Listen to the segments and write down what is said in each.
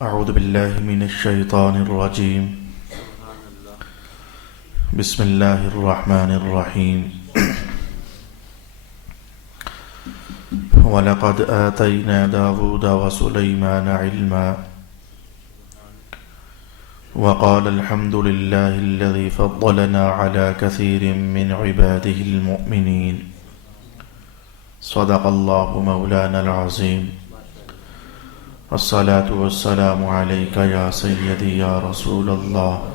اعوذ باللہ من الشیطان الرجیم بسم اللہ الرحمن الرحیم وَلَقَدْ آتَيْنَا دَاوُودَ وَسُلَيْمَانَ عِلْمًا وَقَالَ الْحَمْدُ لِلَّهِ الَّذِي فَضَّلَنَا عَلَى كَثِيرٍ مِّنْ عِبَادِهِ الْمُؤْمِنِينَ صدق اللہ مولانا العظیم الصلاة والسلام علیکہ یا سیدی یا رسول اللہ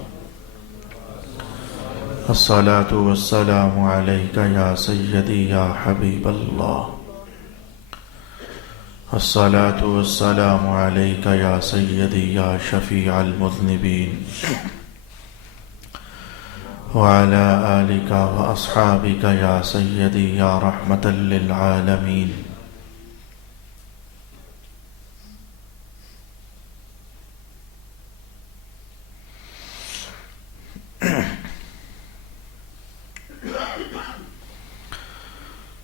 الصلاة والسلام علیکہ یا سیدی یا حبیب اللہ الصلاة والسلام علیکہ یا سیدی یا شفیع المذنبین وعلى آلک واصحابک یا سیدی یا رحمتا للعالمین.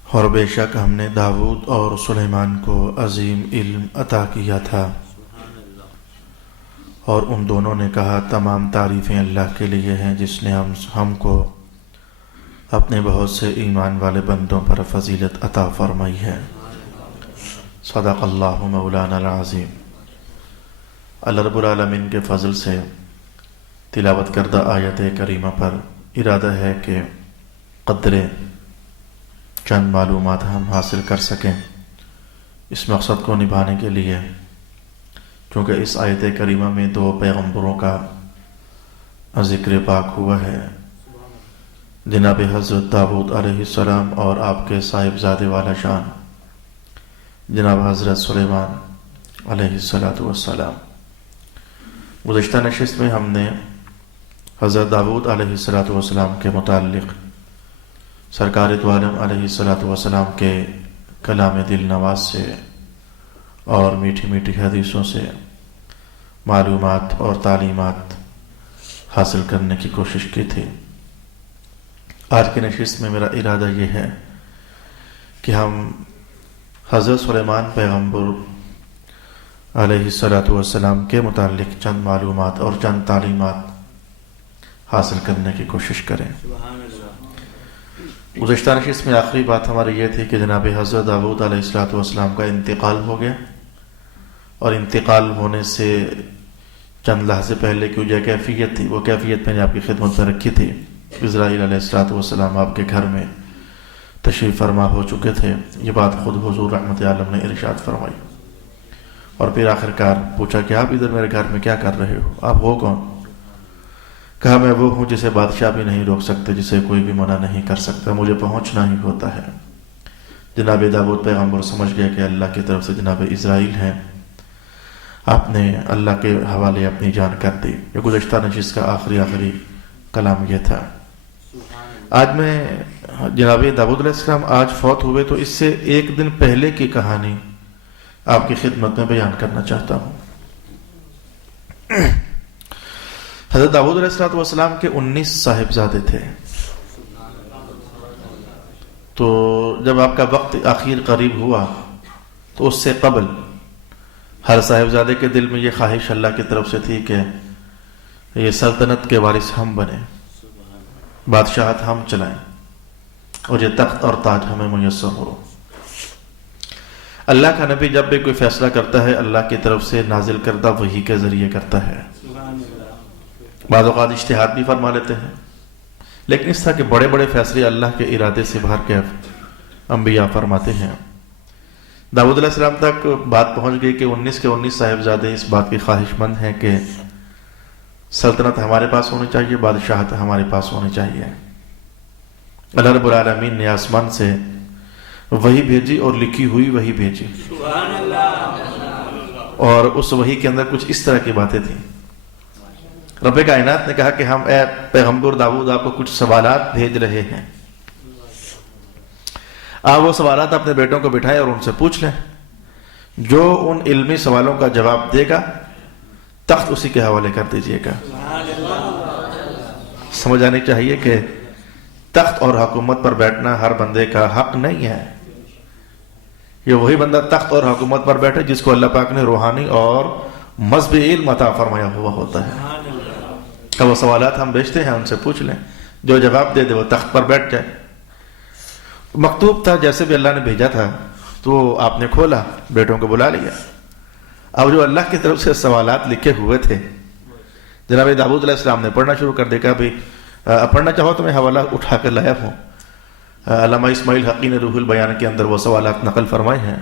اور بے شک ہم نے داؤد اور سلیمان کو عظیم علم عطا کیا تھا، اور ان دونوں نے کہا تمام تعریفیں اللہ کے لیے ہیں جس نے ہم کو اپنے بہت سے ایمان والے بندوں پر فضیلت عطا فرمائی ہے. صدق اللہ مولانا العظیم. اللہ رب العالمین کے فضل سے تلاوت کردہ آیت کریمہ پر ارادہ ہے کہ قدرے چند معلومات ہم حاصل کر سکیں اس مقصد کو نبھانے کے لیے، کیونکہ اس آیت کریمہ میں دو پیغمبروں کا ذکر پاک ہوا ہے، جناب حضرت داؤد علیہ السلام اور آپ کے صاحبزادے والا شان جناب حضرت سلیمان علیہ السلام. گزشتہ نشست میں ہم نے حضرت داؤد علیہ السلام کے متعلق سرکار دو عالم علیہ السلام کے کلام دل نواز سے اور میٹھی میٹھی حدیثوں سے معلومات اور تعلیمات حاصل کرنے کی کوشش کی تھی. آج کی نشست میں میرا ارادہ یہ ہے کہ ہم حضرت سلیمان پیغمبر علیہ السلام کے متعلق چند معلومات اور چند تعلیمات حاصل کرنے کی کوشش کریں. گزشتہ نشست میں آخری بات ہماری یہ تھی کہ جناب حضرت داؤد علیہ السلام کا انتقال ہو گیا، اور انتقال ہونے سے چند لحظے پہلے کی جو کیفیت تھی وہ کیفیت میں نے آپ کی خدمت میں رکھی تھی. اسرائیل علیہ السلام آپ کے گھر میں تشریف فرما ہو چکے تھے. یہ بات خود حضور رحمت عالم نے ارشاد فرمائی، اور پھر آخرکار پوچھا کہ آپ ادھر میرے گھر میں کیا کر رہے ہو، آپ ہو کون؟ کہا میں وہ ہوں جسے بادشاہ بھی نہیں روک سکتے، جسے کوئی بھی منع نہیں کر سکتا، مجھے پہنچنا ہی ہوتا ہے. جناب داؤد پیغمبر سمجھ گئے کہ اللہ کی طرف سے جناب اسرائیل ہیں، آپ نے اللہ کے حوالے اپنی جان کر دی. یہ گزشتہ نشست کا آخری کلام یہ تھا. آج میں جناب داؤد علیہ السلام آج فوت ہوئے، تو اس سے ایک دن پہلے کی کہانی آپ کی خدمت میں بیان کرنا چاہتا ہوں. حضرت داؤد علیہ السلام کے 19 صاحبزادے تھے. تو جب آپ کا وقت آخر قریب ہوا تو اس سے قبل ہر صاحبزادے کے دل میں یہ خواہش اللہ کی طرف سے تھی کہ یہ سلطنت کے وارث ہم بنیں، بادشاہت ہم چلائیں، اور یہ تخت اور تاج ہمیں میسر ہو. اللہ کا نبی جب بھی کوئی فیصلہ کرتا ہے اللہ کی طرف سے نازل کردہ وحی کے ذریعے کرتا ہے. بعض اوقات اجتہاد بھی فرما لیتے ہیں، لیکن اس طرح کے بڑے بڑے فیصلے اللہ کے ارادے سے باہر کے انبیاء فرماتے ہیں. داؤد علیہ السلام تک بات پہنچ گئی کہ 19 کے 19 صاحبزادے اس بات کی خواہش مند ہیں کہ سلطنت ہمارے پاس ہونی چاہیے، بادشاہت ہمارے پاس ہونی چاہیے. اللہ رب العالمین نے آسمان سے وحی بھیجی اور لکھی ہوئی وحی بھیجی، اور اس وحی کے اندر کچھ اس طرح کی باتیں تھیں. رب کائنات نے کہا کہ ہم اے پیغمبر داؤد آپ کو کچھ سوالات بھیج رہے ہیں، آپ وہ سوالات اپنے بیٹوں کو بٹھائیں اور ان سے پوچھ لیں. جو ان علمی سوالوں کا جواب دے گا تخت اسی کے حوالے کر دیجئے گا. سمجھ آنی چاہیے کہ تخت اور حکومت پر بیٹھنا ہر بندے کا حق نہیں ہے. یہ وہی بندہ تخت اور حکومت پر بیٹھے جس کو اللہ پاک نے روحانی اور مذہبی علم عطا فرمایا ہوا ہوتا ہے. اب وہ سوالات ہم بھیجتے ہیں، ان سے پوچھ لیں، جو جواب دے دے وہ تخت پر بیٹھ جائے. مکتوب تھا جیسے بھی اللہ نے بھیجا تھا، تو آپ نے کھولا، بیٹوں کو بلا لیا. اب جو اللہ کی طرف سے سوالات لکھے ہوئے تھے جناب داؤد علیہ السلام نے پڑھنا شروع کر دیا. بھی پڑھنا چاہو تو میں حوالہ اٹھا کر لایا ہوں. علامہ اسماعیل حقی نے روح البیان کے اندر وہ سوالات نقل فرمائے ہیں.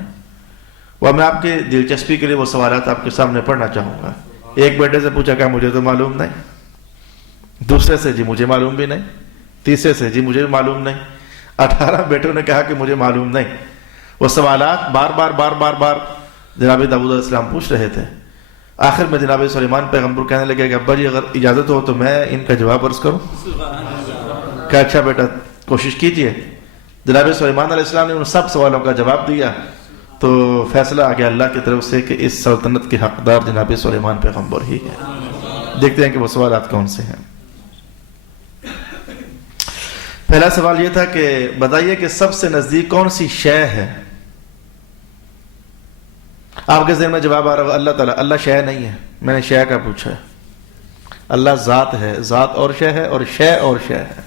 وہ میں آپ کے دلچسپی کے لیے وہ سوالات آپ کے سامنے پڑھنا چاہوں گا. ایک بیٹے سے پوچھا کہ مجھے تو معلوم نہیں، دوسرے سے جی مجھے معلوم بھی نہیں، تیسرے سے جی مجھے معلوم نہیں. 18 بیٹوں نے کہا کہ مجھے معلوم نہیں. وہ سوالات بار بار جناب داؤد علیہ السلام پوچھ رہے تھے. آخر میں جناب سلیمان پیغمبر کہنے لگے کہ ابا جی اگر اجازت ہو تو میں ان کا جواب عرض کروں. کہ اچھا بیٹا کوشش کیجئے. جناب سلیمان علیہ السلام نے ان سب سوالوں کا جواب دیا. تو فیصلہ آ گیا اللہ کی طرف سے کہ اس سلطنت کے حقدار جناب سلیمان پیغمبر ہی ہے. دیکھتے ہیں کہ وہ سوالات کون سے ہیں. پہلا سوال یہ تھا کہ بتائیے کہ سب سے نزدیک کون سی شے ہے. آپ کے ذہن میں جواب آ رہا ہے اللہ تعالیٰ. اللہ شے نہیں ہے، میں نے شے کا پوچھا ہے. اللہ ذات ہے، ذات اور شے ہے، اور شے اور شے ہے.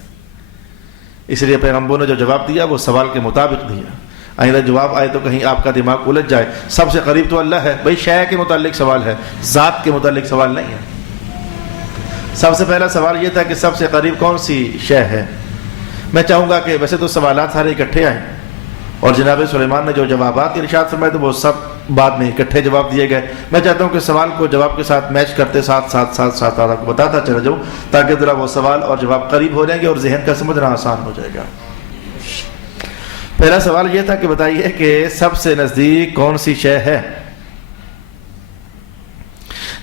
اس لیے پیغمبروں نے جو جواب دیا وہ سوال کے مطابق دیا. آئندہ جواب آئے تو کہیں آپ کا دماغ الجھ جائے. سب سے قریب تو اللہ ہے بھائی، شے کے متعلق سوال ہے، ذات کے متعلق سوال نہیں ہے. سب سے پہلا سوال یہ تھا کہ سب سے قریب کون سی شے ہے. میں چاہوں گا کہ ویسے تو سوالات سارے اکٹھے آئیں، اور جناب سلیمان نے جو جوابات ارشاد فرمائے تو وہ سب بعد میں اکٹھے جواب دیے گئے. میں چاہتا ہوں کہ سوال کو جواب کے ساتھ میچ کرتے ساتھ آپ کو بتاتا چلا جاؤں، تاکہ ذرا وہ سوال اور جواب قریب ہو جائیں گے اور ذہن کا سمجھنا آسان ہو جائے گا. پہلا سوال یہ تھا کہ بتائیے کہ سب سے نزدیک کون سی شے ہے.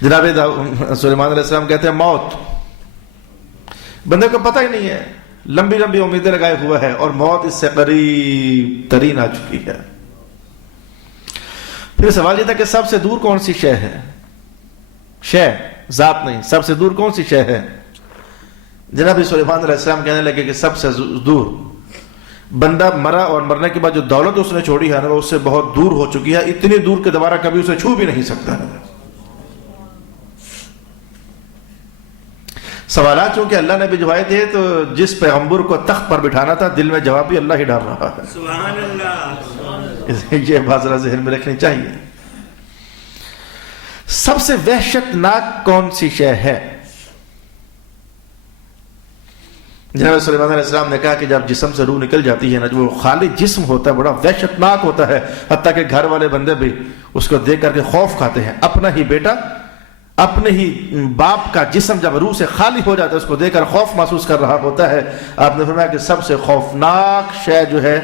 جناب سلیمان علیہ السلام کہتے ہیں موت. بندے کو پتہ ہی نہیں ہے، لمبی لمبی امیدیں لگائے ہوا ہے اور موت اس سے قریب ترین آ چکی ہے. پھر سوال یہ تھا کہ سب سے دور کون سی شے ہے. شے ذات نہیں، سب سے دور کون سی شے ہے. جناب سلیمان علیہ السلام کہنے لگے کہ سب سے دور بندہ مرا، اور مرنے کے بعد جو دولت اس نے چھوڑی ہے نا وہ اس سے بہت دور ہو چکی ہے. اتنی دور کہ دوبارہ کبھی اسے چھو بھی نہیں سکتا ہے. سوالات چونکہ اللہ نے بھجوائے تھے تو جس پیغمبر کو تخت پر بٹھانا تھا دل میں جواب بھی اللہ ہی ڈال رہا ہے. سبحان اللہ. یہ بات ذرا ذہن میں رکھنی چاہیے. سب سے وحشت ناک کون سی شے ہے. جناب سلیمان علیہ السلام نے کہا کہ جب جسم سے روح نکل جاتی ہے نا، جو خالی جسم ہوتا ہے بڑا وحشت ناک ہوتا ہے، حتیٰ کہ گھر والے بندے بھی اس کو دیکھ کر کے خوف کھاتے ہیں. اپنا ہی بیٹا، اپنے ہی باپ کا جسم جب روح سے خالی ہو جاتا ہے اس کو دیکھ کر خوف محسوس کر رہا ہوتا ہے. آپ نے فرمایا کہ سب سے خوفناک شے جو ہے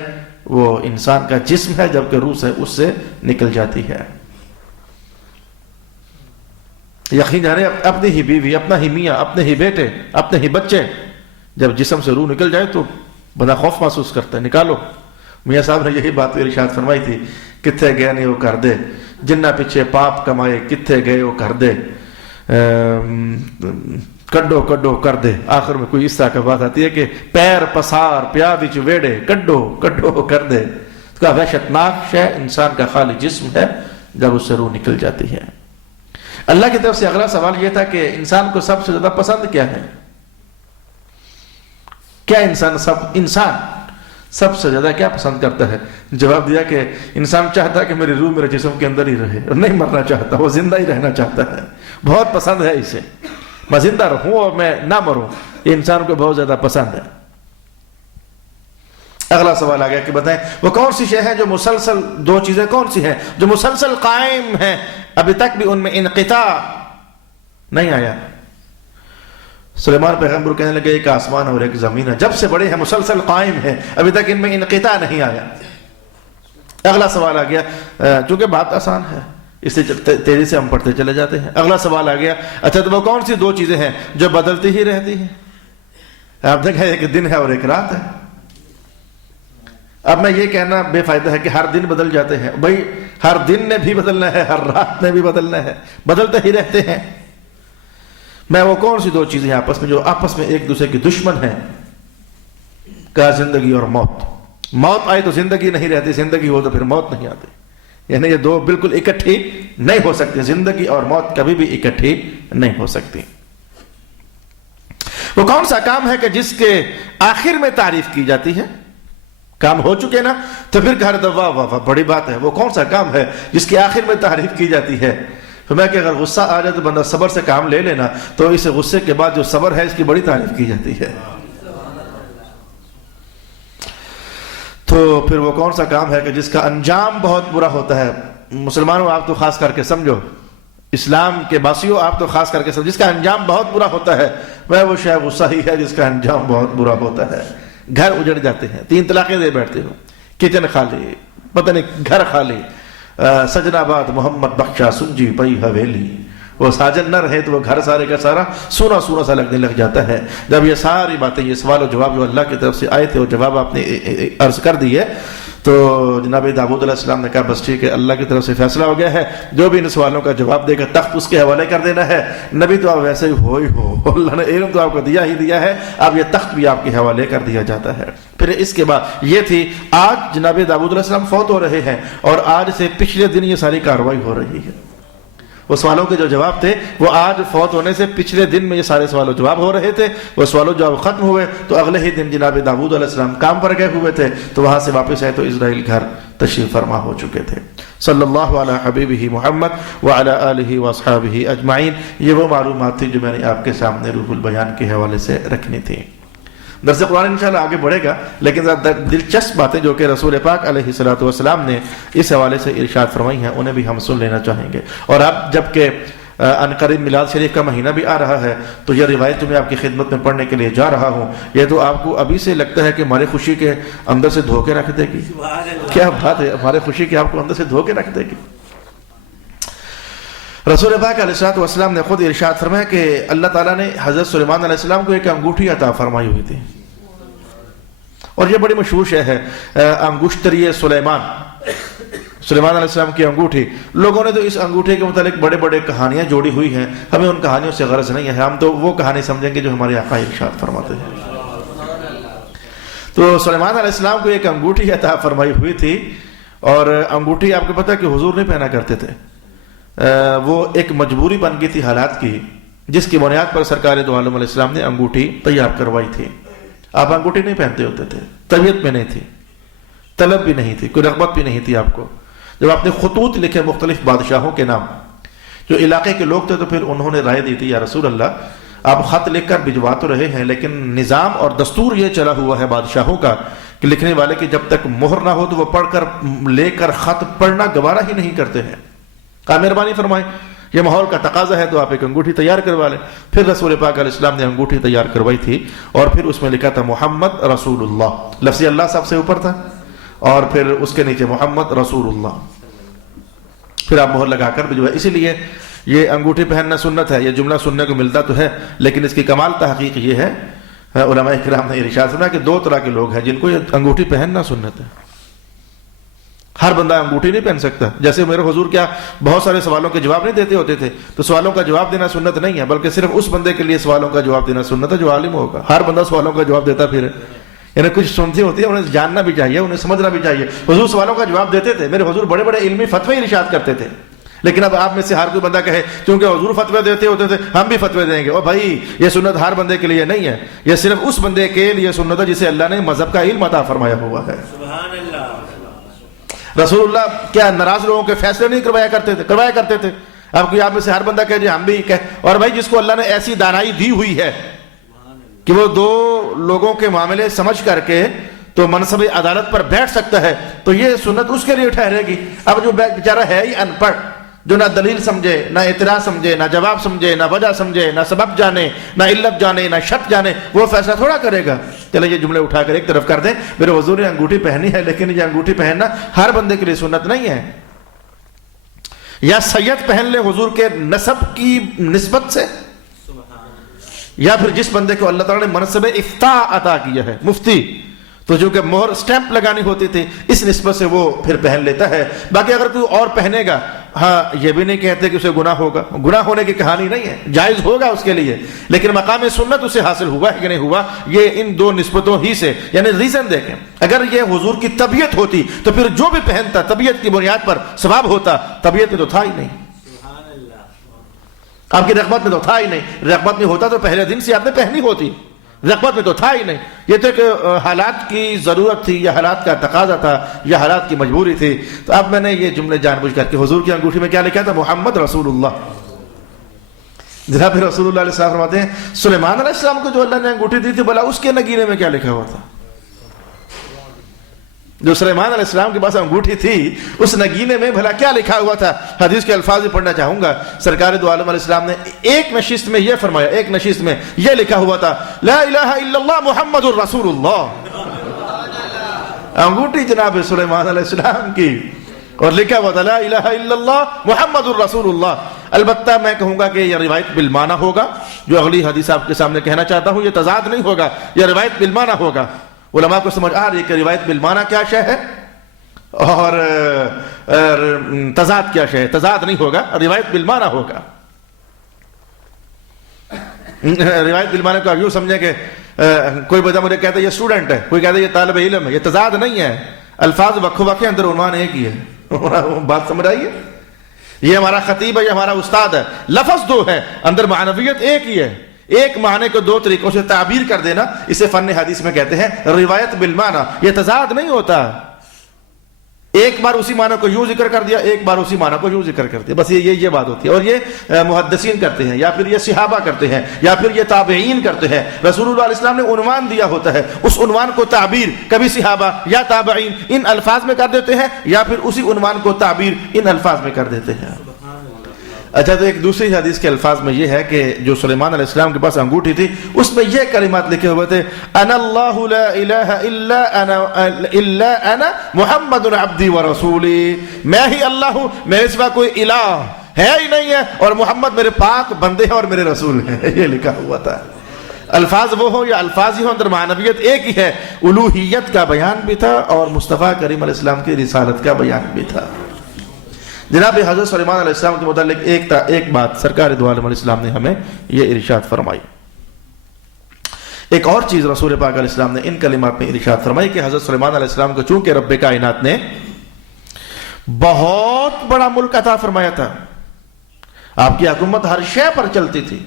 وہ انسان کا جسم ہے، جبکہ روح سے اس سے نکل جاتی ہے. یقین جانے اپنی ہی بیوی، اپنا ہی میاں، اپنے ہی بیٹے، اپنے ہی بچے، جب جسم سے روح نکل جائے تو بڑا خوف محسوس کرتا ہے. نکالو. میاں صاحب نے یہی بات ارشاد فرمائی تھی، کتھے گئے نہیں وہ کر دے، جنہ پیچھے پاپ کمائے کتھے گئے وہ کر دے، کڈو کڈو کر دے. آخر میں کوئی اس طرح کا بات آتی ہے کہ پیر پسار پیا وچ ویڑے، کڈو کڈو کر دے. اس کا وحشتناک شے انسان کا خالی جسم ہے جب اس سے روح نکل جاتی ہے. اللہ کی طرف سے اگلا سوال یہ تھا کہ انسان کو سب سے زیادہ پسند کیا ہے. کیا انسان سب سے زیادہ کیا پسند کرتا ہے. جواب دیا کہ انسان چاہتا ہے کہ میری روح میرے جسم کے اندر ہی رہے، اور نہیں مرنا چاہتا، وہ زندہ ہی رہنا چاہتا ہے. بہت پسند ہے اسے، میں زندہ رہوں اور میں نہ مروں. یہ انسان کو بہت زیادہ پسند ہے. اگلا سوال آ گیا کہ بتائیں وہ کون سی شے ہیں جو مسلسل، دو چیزیں کون سی ہیں جو مسلسل قائم ہیں، ابھی تک بھی ان میں انقطاع نہیں آیا. سلیمان پیغمبر کہنے لگے ایک آسمان اور ایک زمین ہے، جب سے بڑے ہیں مسلسل قائم ہیں، ابھی تک ان میں انقطاع نہیں آیا. اگلا سوال آ گیا، چونکہ بات آسان ہے اس سے تیزی سے ہم پڑھتے چلے جاتے ہیں. اگلا سوال آ گیا، اچھا تو وہ کون سی دو چیزیں ہیں جو بدلتی ہی رہتی ہیں. آپ دیکھیں ایک دن ہے اور ایک رات ہے. اب میں یہ کہنا بے فائدہ ہے کہ ہر دن بدل جاتے ہیں. بھائی ہر دن نے بھی بدلنا ہے، ہر رات نے بھی بدلنا ہے، بدلتے ہی رہتے ہیں. میں وہ کون سی دو چیزیں ہیں آپس میں جو آپس میں ایک دوسرے کی دشمن ہیں. کہا زندگی اور موت. موت آئے تو زندگی نہیں رہتی، زندگی ہو تو پھر موت نہیں آتی. یعنی یہ دو بالکل اکٹھی نہیں ہو سکتی، زندگی اور موت کبھی بھی اکٹھی نہیں ہو سکتی۔ وہ کون سا کام ہے کہ جس کے آخر میں تعریف کی جاتی ہے؟ کام ہو چکے نا تو پھر کہا واہ واہ واہ بڑی بات ہے۔ وہ کون سا کام ہے جس کے آخر میں تعریف کی جاتی ہے؟ فرمایا کہ اگر غصہ آ جائے تو بندہ صبر سے کام لے لینا، تو اس غصے کے بعد جو صبر ہے اس کی بڑی تعریف کی جاتی ہے۔ تو پھر وہ کون سا کام ہے کہ جس کا انجام بہت برا ہوتا ہے؟ مسلمانوں آپ تو خاص کر کے سمجھو، اسلام کے باسیوں آپ تو خاص کر کے سمجھو، جس کا انجام بہت برا ہوتا ہے وہ شاید غصہ ہی ہے جس کا انجام بہت برا ہوتا ہے۔ گھر اجڑ جاتے ہیں، 3 طلاقیں دے بیٹھتے ہو، کچن خالی، پتہ نہیں گھر خالی، سجن آباد محمد بخشا سنجی پئی حویلی، وہ ساجن نہ رہے تو وہ گھر سارے کا سارا سونا سونا سا لگنے لگ جاتا ہے۔ جب یہ ساری باتیں، یہ سوال و جواب جو اللہ کی طرف سے آئے تھے اور جواب آپ نے عرض کر دیے، تو جناب داؤد علیہ السلام نے کہا بس ٹھیک ہے، اللہ کی طرف سے فیصلہ ہو گیا ہے، جو بھی ان سوالوں کا جواب دے گا تخت اس کے حوالے کر دینا ہے۔ نبی تو آپ ویسے ہی ہو، اللہ نے علم تو آپ کو دیا ہی دیا ہے، اب یہ تخت بھی آپ کے حوالے کر دیا جاتا ہے۔ پھر اس کے بعد یہ تھی، آج جناب داؤد علیہ السلام فوت ہو رہے ہیں اور آج سے پچھلے دن یہ ساری کارروائی ہو رہی ہے۔ وہ سوالوں کے جو جواب تھے وہ آج فوت ہونے سے پچھلے دن میں یہ سارے سوال و جواب ہو رہے تھے۔ وہ سوال و جواب ختم ہوئے تو اگلے ہی دن جناب داؤد علیہ السلام کام پر گئے ہوئے تھے، تو وہاں سے واپس آئے تو اسرائیل گھر تشریف فرما ہو چکے تھے۔ صلی اللہ علی حبیبہ محمد وعلی آلہ واصحابہ اجمعین۔ یہ وہ معلومات تھی جو میں نے آپ کے سامنے روح البیان کے حوالے سے رکھنی تھی۔ درس قرآن انشاءاللہ آگے بڑھے گا، لیکن دلچسپ باتیں جو کہ رسول پاک علیہ الصلوۃ والسلام نے اس حوالے سے ارشاد فرمائی ہیں انہیں بھی ہم سن لینا چاہیں گے۔ اور اب جب کہ عنقریب میلاد شریف کا مہینہ بھی آ رہا ہے تو یہ روایت جو میں آپ کی خدمت میں پڑھنے کے لیے جا رہا ہوں، یہ تو آپ کو ابھی سے لگتا ہے کہ ہمارے خوشی کے اندر سے دھوکے رکھ دے گی۔ کیا بات ہے، ہمارے خوشی کے آپ کو اندر سے دھوکے رکھ دے گی۔ رسول پاک علیہ الصلوۃ والسلام نے خود ارشاد فرمایا کہ اللہ تعالیٰ نے حضرت سلیمان علیہ السلام کو ایک انگوٹھی عطا فرمائی ہوئی تھی، اور یہ بڑی مشہور شے ہے، انگشتری سلیمان، سلیمان علیہ السلام کی انگوٹھی۔ لوگوں نے تو اس انگوٹھی کے متعلق بڑے بڑے کہانیاں جوڑی ہوئی ہیں، ہمیں ان کہانیوں سے غرض نہیں ہے، ہم تو وہ کہانی سمجھیں گے جو ہمارے آقا ارشاد فرماتے ہیں۔ تو سلیمان علیہ السلام کو ایک انگوٹھی عطا فرمائی ہوئی تھی، اور انگوٹھی آپ کو پتہ ہے کہ حضور نہیں پہنا کرتے تھے، وہ ایک مجبوری بن گئی تھی حالات کی، جس کی بنیاد پر سرکار دو عالم علیہ السلام نے انگوٹھی تیار کروائی تھی۔ آپ انگوٹھی نہیں پہنتے ہوتے تھے، طبیعت میں نہیں تھی، طلب بھی نہیں تھی، کوئی رغبت بھی نہیں تھی آپ کو۔ جب آپ نے خطوط لکھے مختلف بادشاہوں کے نام، جو علاقے کے لوگ تھے، تو پھر انہوں نے رائے دی تھی یا رسول اللہ آپ خط لکھ کر بھجوا تو رہے ہیں، لیکن نظام اور دستور یہ چلا ہوا ہے بادشاہوں کا کہ لکھنے والے کی جب تک مہر نہ ہو تو وہ پڑھ کر لے کر خط پڑھنا گوارا ہی نہیں کرتے ہیں۔ کہا مہربانی فرمائیں، یہ ماحول کا تقاضا ہے تو آپ ایک انگوٹھی تیار کروا لیں۔ پھر رسول پاک علیہ السلام نے انگوٹھی تیار کروائی تھی، اور پھر اس میں لکھا تھا محمد رسول اللہ، لفظ اللہ سب سے اوپر تھا، اور پھر اس کے نیچے محمد رسول اللہ، پھر آپ مہر لگا کر بھجوائے۔ اسی لیے یہ انگوٹھی پہننا سنت ہے، یہ جملہ سننے کو ملتا تو ہے، لیکن اس کی کمال تحقیق یہ ہے، علماء کرام نے ارشاد فرمایا کہ 2 طرح کے لوگ ہیں جن کو یہ انگوٹھی پہننا سنت ہے۔ ہر بندہ انگوٹھی نہیں پہن سکتا، جیسے میرے حضور کیا بہت سارے سوالوں کے جواب نہیں دیتے ہوتے تھے، تو سوالوں کا جواب دینا سنت نہیں ہے، بلکہ صرف اس بندے کے لیے سوالوں کا جواب دینا سنت ہے جو عالم ہوگا۔ ہر بندہ سوالوں کا جواب دیتا پھر، یعنی کچھ سنتی ہوتی ہے، انہیں جاننا بھی چاہیے، انہیں سمجھنا بھی چاہیے۔ حضور سوالوں کا جواب دیتے تھے، میرے حضور بڑے بڑے علمی فتوے ارشاد کرتے تھے، لیکن اب آپ میں سے ہر کوئی بندہ کہے کیونکہ حضور فتوے دیتے ہوتے تھے ہم بھی فتوے دیں گے، اور بھائی یہ سنت ہر بندے کے لیے نہیں ہے، یہ صرف اس بندے کے لیے سنت ہے جسے اللہ نے مذہب کا علم عطا فرمایا ہوا ہے۔ سبحان اللہ۔ رسول اللہ کیا ناراض لوگوں کے فیصلے نہیں کروایا کرتے تھے؟ اب کوئی آپ میں سے ہر بندہ کہے جی ہم بھی کہے، اور بھائی جس کو اللہ نے ایسی دانائی دی ہوئی ہے کہ وہ 2 لوگوں کے معاملے سمجھ کر کے تو منصب عدالت پر بیٹھ سکتا ہے، تو یہ سنت اس کے لیے ٹھہرے گی۔ اب جو بیچارہ ہے ہی ان پڑھ، جو نہ دلیل سمجھے، نہ اعتراض سمجھے، نہ جواب سمجھے، نہ وجہ سمجھے، نہ سبب جانے، نہ علت جانے، نہ شرط جانے، وہ فیصلہ تھوڑا کرے گا۔ چلے یہ جملے اٹھا کر ایک طرف کر دیں، میرے حضور نے انگوٹھی پہنی ہے، لیکن یہ انگوٹھی پہننا ہر بندے کے لیے سنت نہیں ہے۔ یا سید پہن لے حضور کے نسب کی نسبت سے، یا پھر جس بندے کو اللہ تعالیٰ نے منصب افتاء عطا کیا ہے، مفتی، تو جو کہ مہر سٹیمپ لگانی ہوتی تھی، اس نسبت سے وہ پھر پہن لیتا ہے۔ باقی اگر کوئی اور پہنے گا ہاں یہ بھی نہیں کہتے کہ اسے گناہ ہوگا، گناہ ہونے کی کہانی نہیں ہے، جائز ہوگا اس کے لیے، لیکن مقام سنت اسے حاصل ہوا ہے کہ نہیں ہوا، یہ ان دو نسبتوں ہی سے، یعنی ریزن دیکھیں، اگر یہ حضور کی طبیعت ہوتی تو پھر جو بھی پہنتا طبیعت کی بنیاد پر ثواب ہوتا، طبیعت میں تو تھا ہی نہیں، آپ کی رغبت میں تو تھا ہی نہیں، رغبت میں ہوتا تو پہلے دن سے آپ نے پہنی ہوتی، رغبت میں تو تھا ہی نہیں، یہ تو کہ حالات کی ضرورت تھی یا حالات کا تقاضا تھا یا حالات کی مجبوری تھی۔ تو اب میں نے یہ جملے جان بوجھ کر کے حضور کی انگوٹھی میں کیا لکھا تھا؟ محمد رسول اللہ۔ جناب رسول اللہ علیہ السلام فرماتے ہیں سلیمان علیہ السلام کو جو اللہ نے انگوٹھی دی تھی بھلا اس کے نگینے میں کیا لکھا ہوا تھا؟ جو سلیمان علیہ السلام کے پاس انگوٹھی تھی اس نگینے میں بھلا کیا لکھا ہوا تھا؟ حدیث کے الفاظ بھی پڑھنا چاہوں گا۔ سرکار دو عالم علیہ السلام نے ایک نشست میں یہ فرمایا، ایک نشست میں یہ لکھا ہوا تھا لا الہ الا اللہ محمد الرسول اللہ۔ انگوٹھی جناب سلیمان علیہ السلام کی اور لکھا ہوا تھا لا الہ الا اللہ محمد الرسول اللہ۔ البتہ میں کہوں گا کہ یہ روایت بالمعنی ہوگا، جو اگلی حدیث آپ کے سامنے کہنا چاہتا ہوں، یہ تضاد نہیں ہوگا، یہ روایت بالمعنی ہوگا۔ علماء کو سمجھ آ رہی ہے کہ روایت بالمعنی کیا شے ہے اور تضاد کیا شے ہے، تضاد نہیں ہوگا، روایت بالمعنی ہوگا۔ روایت بالمعنی کو یوں سمجھیں کہ کوئی بندہ مجھے کہتا ہے یہ اسٹوڈنٹ ہے، کوئی کہتا ہے یہ طالب علم ہے، یہ تضاد نہیں ہے، الفاظ وقف وقف اندر عنوان ایک ہی ہے۔ بات سمجھ آئی ہے؟ یہ ہمارا خطیب ہے، یہ ہمارا استاد ہے، لفظ دو ہے، اندر معنویت ایک ہی ہے، ایک معنی کو دو طریقوں سے تعبیر کر دینا، اسے فن حدیث میں کہتے ہیں روایت بالمعنی۔ یہ تضاد نہیں ہوتا، ایک بار اسی معنی کو یوں ذکر کر دیا، ایک بار اسی معنی کو یوں ذکر کر دیا، بس یہ بات ہوتی ہے۔ اور یہ محدثین کرتے ہیں، یا پھر یہ صحابہ کرتے ہیں، یا پھر یہ تابعین کرتے ہیں۔ رسول اللہ علیہ السلام نے عنوان دیا ہوتا ہے، اس عنوان کو تعبیر کبھی صحابہ یا تابعین ان الفاظ میں کر دیتے ہیں، یا پھر اسی عنوان کو تعبیر ان الفاظ میں کر دیتے ہیں۔ اچھا، تو ایک دوسری حدیث کے الفاظ میں یہ ہے کہ جو سلیمان علیہ السلام کے پاس انگوٹھی تھی اس میں یہ کلمات لکھے ہوئے تھے انا اللہ لا الہ الا انا محمد عبدی ورسولی، میں ہی اللہ ہوں، میرے سوا کوئی الہ ہے ہی نہیں ہے، اور محمد میرے پاک بندے ہیں اور میرے رسول ہیں، یہ لکھا ہوا تھا۔ الفاظ وہ ہو یا الفاظ ہی ہو، اندر معنویت ایک ہی ہے، الوہیت کا بیان بھی تھا اور مصطفیٰ کریم علیہ السلام کی رسالت کا بیان بھی تھا۔ جناب حضرت سلیمان علیہ السلام کے متعلق ایک بات سرکار دو عالم علیہ السلام نے ہمیں یہ ارشاد فرمائی۔ ایک اور چیز رسول پاک علیہ السلام نے ان کلمات میں ارشاد فرمائی کہ حضرت سلیمان علیہ السلام کو چونکہ رب کائنات نے بہت بڑا ملک عطا فرمایا تھا، آپ کی حکومت ہر شے پر چلتی تھی،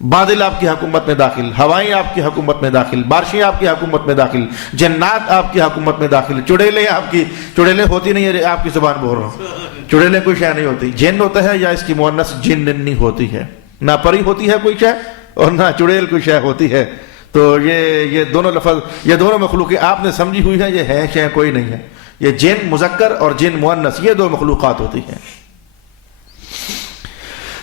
بادل آپ کی حکومت میں داخل، ہوائیں آپ کی حکومت میں داخل، بارشیں آپ کی حکومت میں داخل، جنات آپ کی حکومت میں داخل، چڑیلیں آپ کی، چڑیلیں ہوتی نہیں ہے، آپ کی زبان بول رہا ہوں، چڑیلیں کوئی شے نہیں ہوتی، جن ہوتا ہے یا اس کی مؤنث جننی ہوتی ہے، نہ پری ہوتی ہے کوئی شے اور نہ چڑیل کوئی شے ہوتی ہے۔ تو یہ دونوں لفظ، یہ دونوں مخلوقیں آپ نے سمجھی ہوئی ہیں، یہ ہے شے کوئی نہیں ہے، یہ جن مذکر اور جن مؤنث یہ دو مخلوقات ہوتی ہیں۔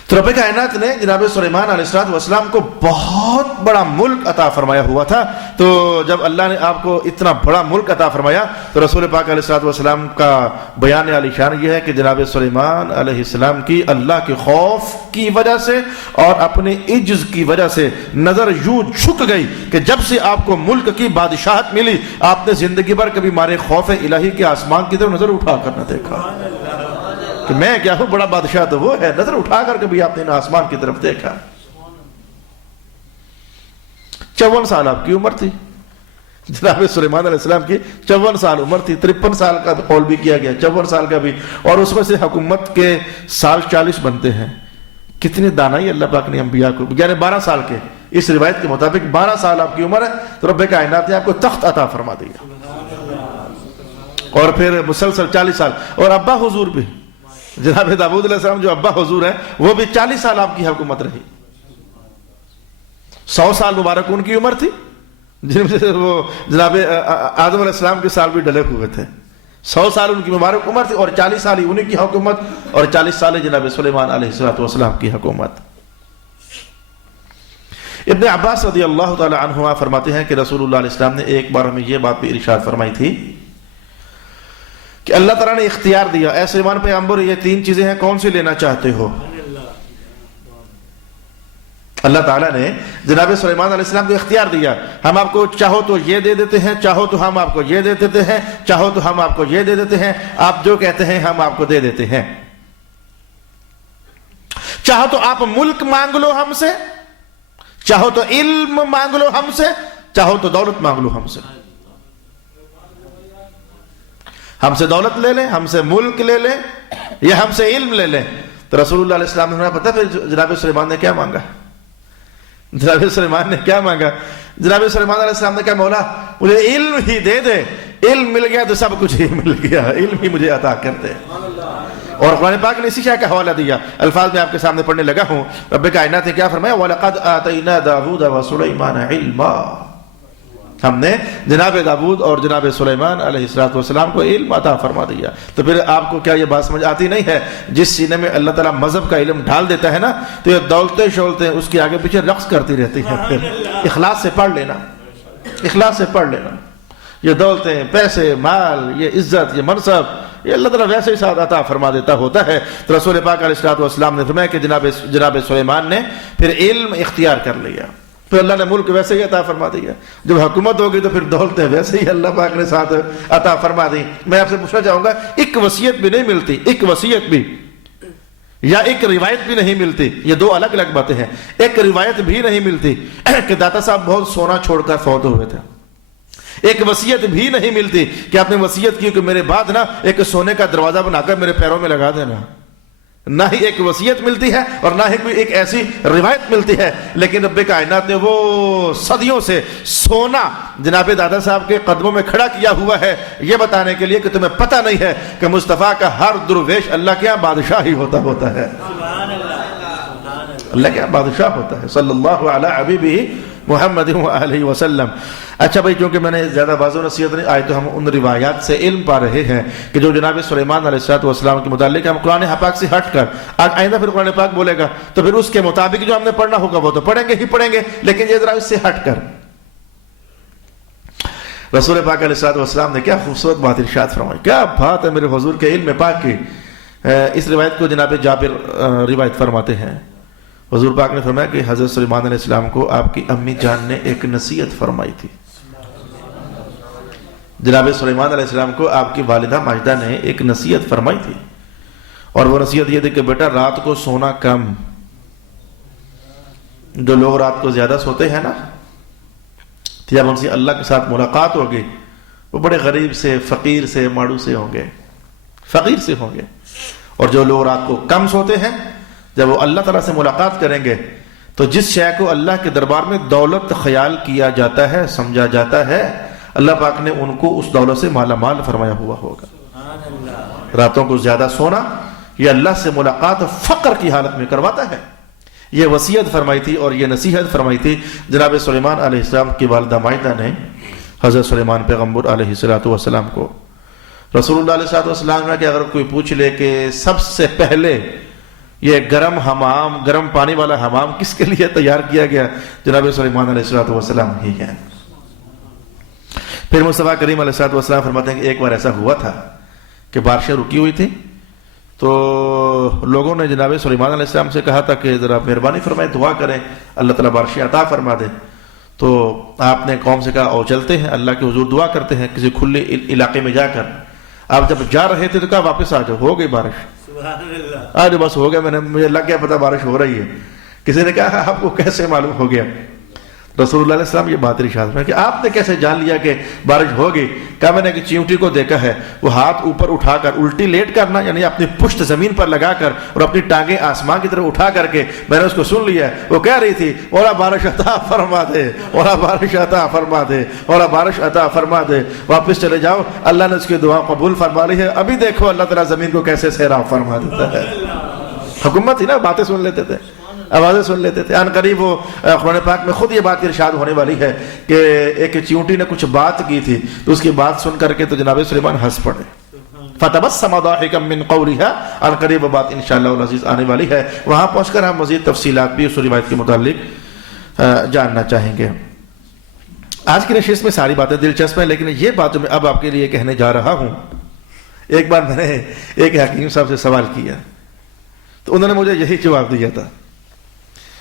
تو رب کائنات نے جناب سلیمان علیہ السلام کو بہت بڑا ملک عطا فرمایا ہوا تھا۔ تو جب اللہ نے آپ کو اتنا بڑا ملک عطا فرمایا تو رسول پاک علیہ السلام کا بیان عالی شان یہ ہے کہ جناب سلیمان علیہ السلام کی اللہ کے خوف کی وجہ سے اور اپنے عجز کی وجہ سے نظر یوں جھک گئی کہ جب سے آپ کو ملک کی بادشاہت ملی آپ نے زندگی بھر کبھی مارے خوف الہی کے آسمان کی طرف نظر اٹھا کر نہ دیکھا کہ میں کیا ہوں، بڑا بادشاہ تو وہ ہے، نظر اٹھا کر کبھی آپ نے آسمان کی طرف دیکھا۔ 54 سال آپ کی عمر تھی، جناب سلیمان علیہ السلام کی 54 سال عمر تھی، 53 سال کا قول بھی کیا گیا، 54 سال کا بھی، اور اس میں سے حکومت کے سال 40 بنتے ہیں۔ کتنی دانائی اللہ پاک نے انبیاء کو، یعنی 12 سال کے، اس روایت کے مطابق 12 سال آپ کی عمر ہے تو رب کائنات نے آپ کو تخت عطا فرما دیا، اور پھر مسلسل 40 سال، اور ابا حضور بھی جناب داؤد علیہ السلام جو ابا حضور ہیں وہ بھی 40 سال آپ کی حکومت رہی، 100 سال مبارک ان کی عمر تھی، جن میں سے وہ جناب آدم علیہ السلام کے سال بھی ڈلے ہوئے تھے، 100 سال ان کی مبارک عمر تھی، اور 40 سال ہی انہیں کی حکومت، اور 40 سال جناب سلیمان علیہ السلام کی حکومت۔ ابن عباس رضی اللہ تعالی عنہما فرماتے ہیں کہ رسول اللہ علیہ السلام نے ایک بار ہمیں یہ بات بھی ارشاد فرمائی تھی کہ اللہ تعالیٰ نے اختیار دیا، اے سلیمان پیغمبر یہ 3 چیزیں ہیں، کون سی لینا چاہتے ہو؟ اللہ تعالیٰ نے جناب سلیمان علیہ السلام کو اختیار دیا، ہم آپ کو چاہو تو یہ دے دیتے ہیں، چاہو تو ہم آپ کو یہ دے دیتے ہیں، چاہو تو ہم آپ کو یہ دے دیتے ہیں، آپ جو کہتے ہیں ہم آپ کو دے دیتے ہیں۔ چاہو تو آپ ملک مانگ لو ہم سے، چاہو تو علم مانگ لو ہم سے، چاہو تو دولت مانگ لو ہم سے. ہم سے دولت لے لیں، ہم سے ملک لے لیں، یا ہم سے علم لے لیں. تو رسول اللہ علیہ السلام نے پتا پھر جناب سلیمان نے کیا مانگا؟ جناب سلیمان نے کیا مانگا؟ جناب سلیمان علیہ السلام نے کہا مولا مجھے علم ہی دے دے، علم مل گیا تو سب کچھ ہی مل گیا، علم ہی مجھے عطا کر دے. اور قرآن پاک نے اسی شے کا حوالہ دیا. الفاظ میں آپ کے سامنے پڑھنے لگا ہوں. رب کائنات نے کیا فرمایا؟ وَلَقَدْ آتَيْنَا دَاوُودَ وَسُلَيْمَانَ عِلْمًا. ہم نے جناب داؤد اور جناب سلیمان علیہ السلام کو علم عطا فرما دیا. تو پھر آپ کو کیا یہ بات سمجھ آتی نہیں ہے؟ جس سینے میں اللہ تعالیٰ مذہب کا علم ڈال دیتا ہے نا، تو یہ دولتیں شولتیں اس کے آگے پیچھے رقص کرتی رہتی ہیں. پھر اخلاص سے پڑھ لینا، اخلاص سے پڑھ لینا. یہ دولتیں، پیسے، مال، یہ عزت، یہ منصب، یہ اللہ تعالیٰ ویسے ہی ساتھ عطا فرما دیتا ہوتا ہے. تو رسول پاک علیہ السلام نے فرمایا کہ جناب سلیمان نے پھر علم اختیار کر لیا، پھر اللہ نے ملک ویسے ہی عطا فرما دیا. جب حکومت ہوگی تو پھر دولتیں ویسے ہی اللہ پاک نے ساتھ عطا فرما دی. میں آپ سے پوچھنا چاہوں گا، ایک وصیت بھی نہیں ملتی، ایک وصیت بھی یا ایک روایت بھی نہیں ملتی. یہ دو الگ الگ باتیں ہیں. ایک روایت بھی نہیں ملتی کہ داتا صاحب بہت سونا چھوڑ کر فوت ہوئے تھے. ایک وصیت بھی نہیں ملتی کہ آپ نے وصیت کی کہ میرے بعد نا ایک سونے کا دروازہ بنا کر میرے پیروں میں لگا دینا. نہ ہی ایک وصیت ملتی ہے اور نہ ہی کوئی ایک ایسی روایت ملتی ہے. لیکن رب کائنات نے وہ صدیوں سے سونا جناب دادا صاحب کے قدموں میں کھڑا کیا ہوا ہے، یہ بتانے کے لیے کہ تمہیں پتہ نہیں ہے کہ مصطفیٰ کا ہر درویش اللہ کے یہاں بادشاہ ہی ہوتا ہے. اللہ کے یہاں بادشاہ ہوتا ہے. صلی اللہ علی حبیبہ محمد علیہ وسلم. اچھا بھائی، کیونکہ میں نے زیادہ واضح نصیحت نہیں آئی تو ہم ان روایات سے علم پا رہے ہیں کہ جو جناب سلیمان علیہ السلام کے متعلق ہم قرآن پاک سے ہٹ کر آئندہ پھر قرآن پاک بولے گا تو پھر اس کے مطابق جو ہم نے پڑھنا ہوگا وہ تو پڑھیں گے ہی پڑھیں گے، لیکن یہ ذرا اس سے ہٹ کر. رسول پاک علیہ السلام نے کیا خوبصورت بات ارشاد فرمائی. کیا بات ہے میرے حضور کے علم پاک کی. اس روایت کو جناب جابر روایت فرماتے ہیں. حضور پاک نے فرمایا کہ حضرت سلیمان علیہ السلام کو آپ کی امی جان نے ایک نصیحت فرمائی تھی. جناب سلیمان علیہ السلام کو آپ کی والدہ ماجدہ نے ایک نصیحت فرمائی تھی، اور وہ نصیحت یہ تھی کہ بیٹا رات کو سونا کم. جو لوگ رات کو زیادہ سوتے ہیں نا، جب ان سے اللہ کے ساتھ ملاقات ہوگی وہ بڑے غریب سے، فقیر سے، ماڑو سے ہوں گے، فقیر سے ہوں گے. اور جو لوگ رات کو کم سوتے ہیں، جب وہ اللہ تعالیٰ سے ملاقات کریں گے تو جس شے کو اللہ کے دربار میں دولت خیال کیا جاتا ہے، سمجھا جاتا ہے، اللہ پاک نے ان کو اس دولت سے مالا مال فرمایا ہوا ہوگا. راتوں کو زیادہ سونا یہ اللہ سے ملاقات فقر کی حالت میں کرواتا ہے. یہ وصیت فرمائی تھی اور یہ نصیحت فرمائی تھی جناب سلیمان علیہ السلام کی والدہ مائدہ نے حضرت سلیمان پیغمبر علیہ السلام کو. رسول اللہ علیہ السلام نے کہ اگر کوئی پوچھ لے کہ سب سے پہلے یہ گرم حمام، گرم پانی والا حمام کس کے لیے تیار کیا گیا، جناب سلیمان علیہ السلام ہی ہے. پھر مصطفیٰ کریم علیہ السلام فرماتے ہیں کہ ایک بار ایسا ہوا تھا کہ بارشیں رکی ہوئی تھی، تو لوگوں نے جناب سلیمان علیہ السلام سے کہا تھا کہ ذرا مہربانی فرمائیں، دعا کریں اللہ تعالیٰ بارشیں عطا فرما دے. تو آپ نے قوم سے کہا او چلتے ہیں اللہ کے حضور دعا کرتے ہیں کسی کھلے علاقے میں جا کر. آپ جب جا رہے تھے تو کہا واپس آ جاؤ، ہو گئی بارش. آج بس ہو گیا، مجھے لگ گیا پتا بارش ہو رہی ہے. کسی نے کہا آپ کو کیسے معلوم ہو گیا؟ رسول اللہ علیہ السلام یہ بات ارشاد میں کہ آپ نے کیسے جان لیا کہ بارش ہوگی؟ کہا میں نے کہ چیونٹی کو دیکھا ہے، وہ ہاتھ اوپر اٹھا کر الٹی لیٹ کرنا، یعنی اپنی پشت زمین پر لگا کر اور اپنی ٹانگیں آسمان کی طرف اٹھا کر کے میں نے اس کو سن لیا. وہ کہہ رہی تھی اولا بارش عطا فرما دے، اولا بارش عطا فرما دے، اولا بارش عطا فرما دے. واپس چلے جاؤ، اللہ نے اس کی دعا قبول فرما لی ہے. ابھی دیکھو اللہ تعالیٰ زمین کو کیسے سیراب فرما دیتا ہے. حکومت ہی نا، باتیں سن لیتے تھے، آوازیں سن لیتے تھے. ان قریب وہ قرآن پاک میں خود یہ بات ارشاد ہونے والی ہے کہ ایک چیونٹی نے کچھ بات کی تھی تو اس کی بات سن کر کے تو جناب سلیمان ہنس پڑے. فتبسم ضاحكا من قولها. ان قریب وہ بات انشاءاللہ العزیز آنے والی ہے، وہاں پہنچ کر ہم مزید تفصیلات بھی اس روایت کے متعلق جاننا چاہیں گے. آج کی نشست میں ساری باتیں دلچسپ ہیں، لیکن یہ بات میں اب آپ کے لیے کہنے جا رہا ہوں. ایک بار میں نے ایک حکیم صاحب سے سوال کیا تو انہوں نے مجھے یہی جواب دیا تھا.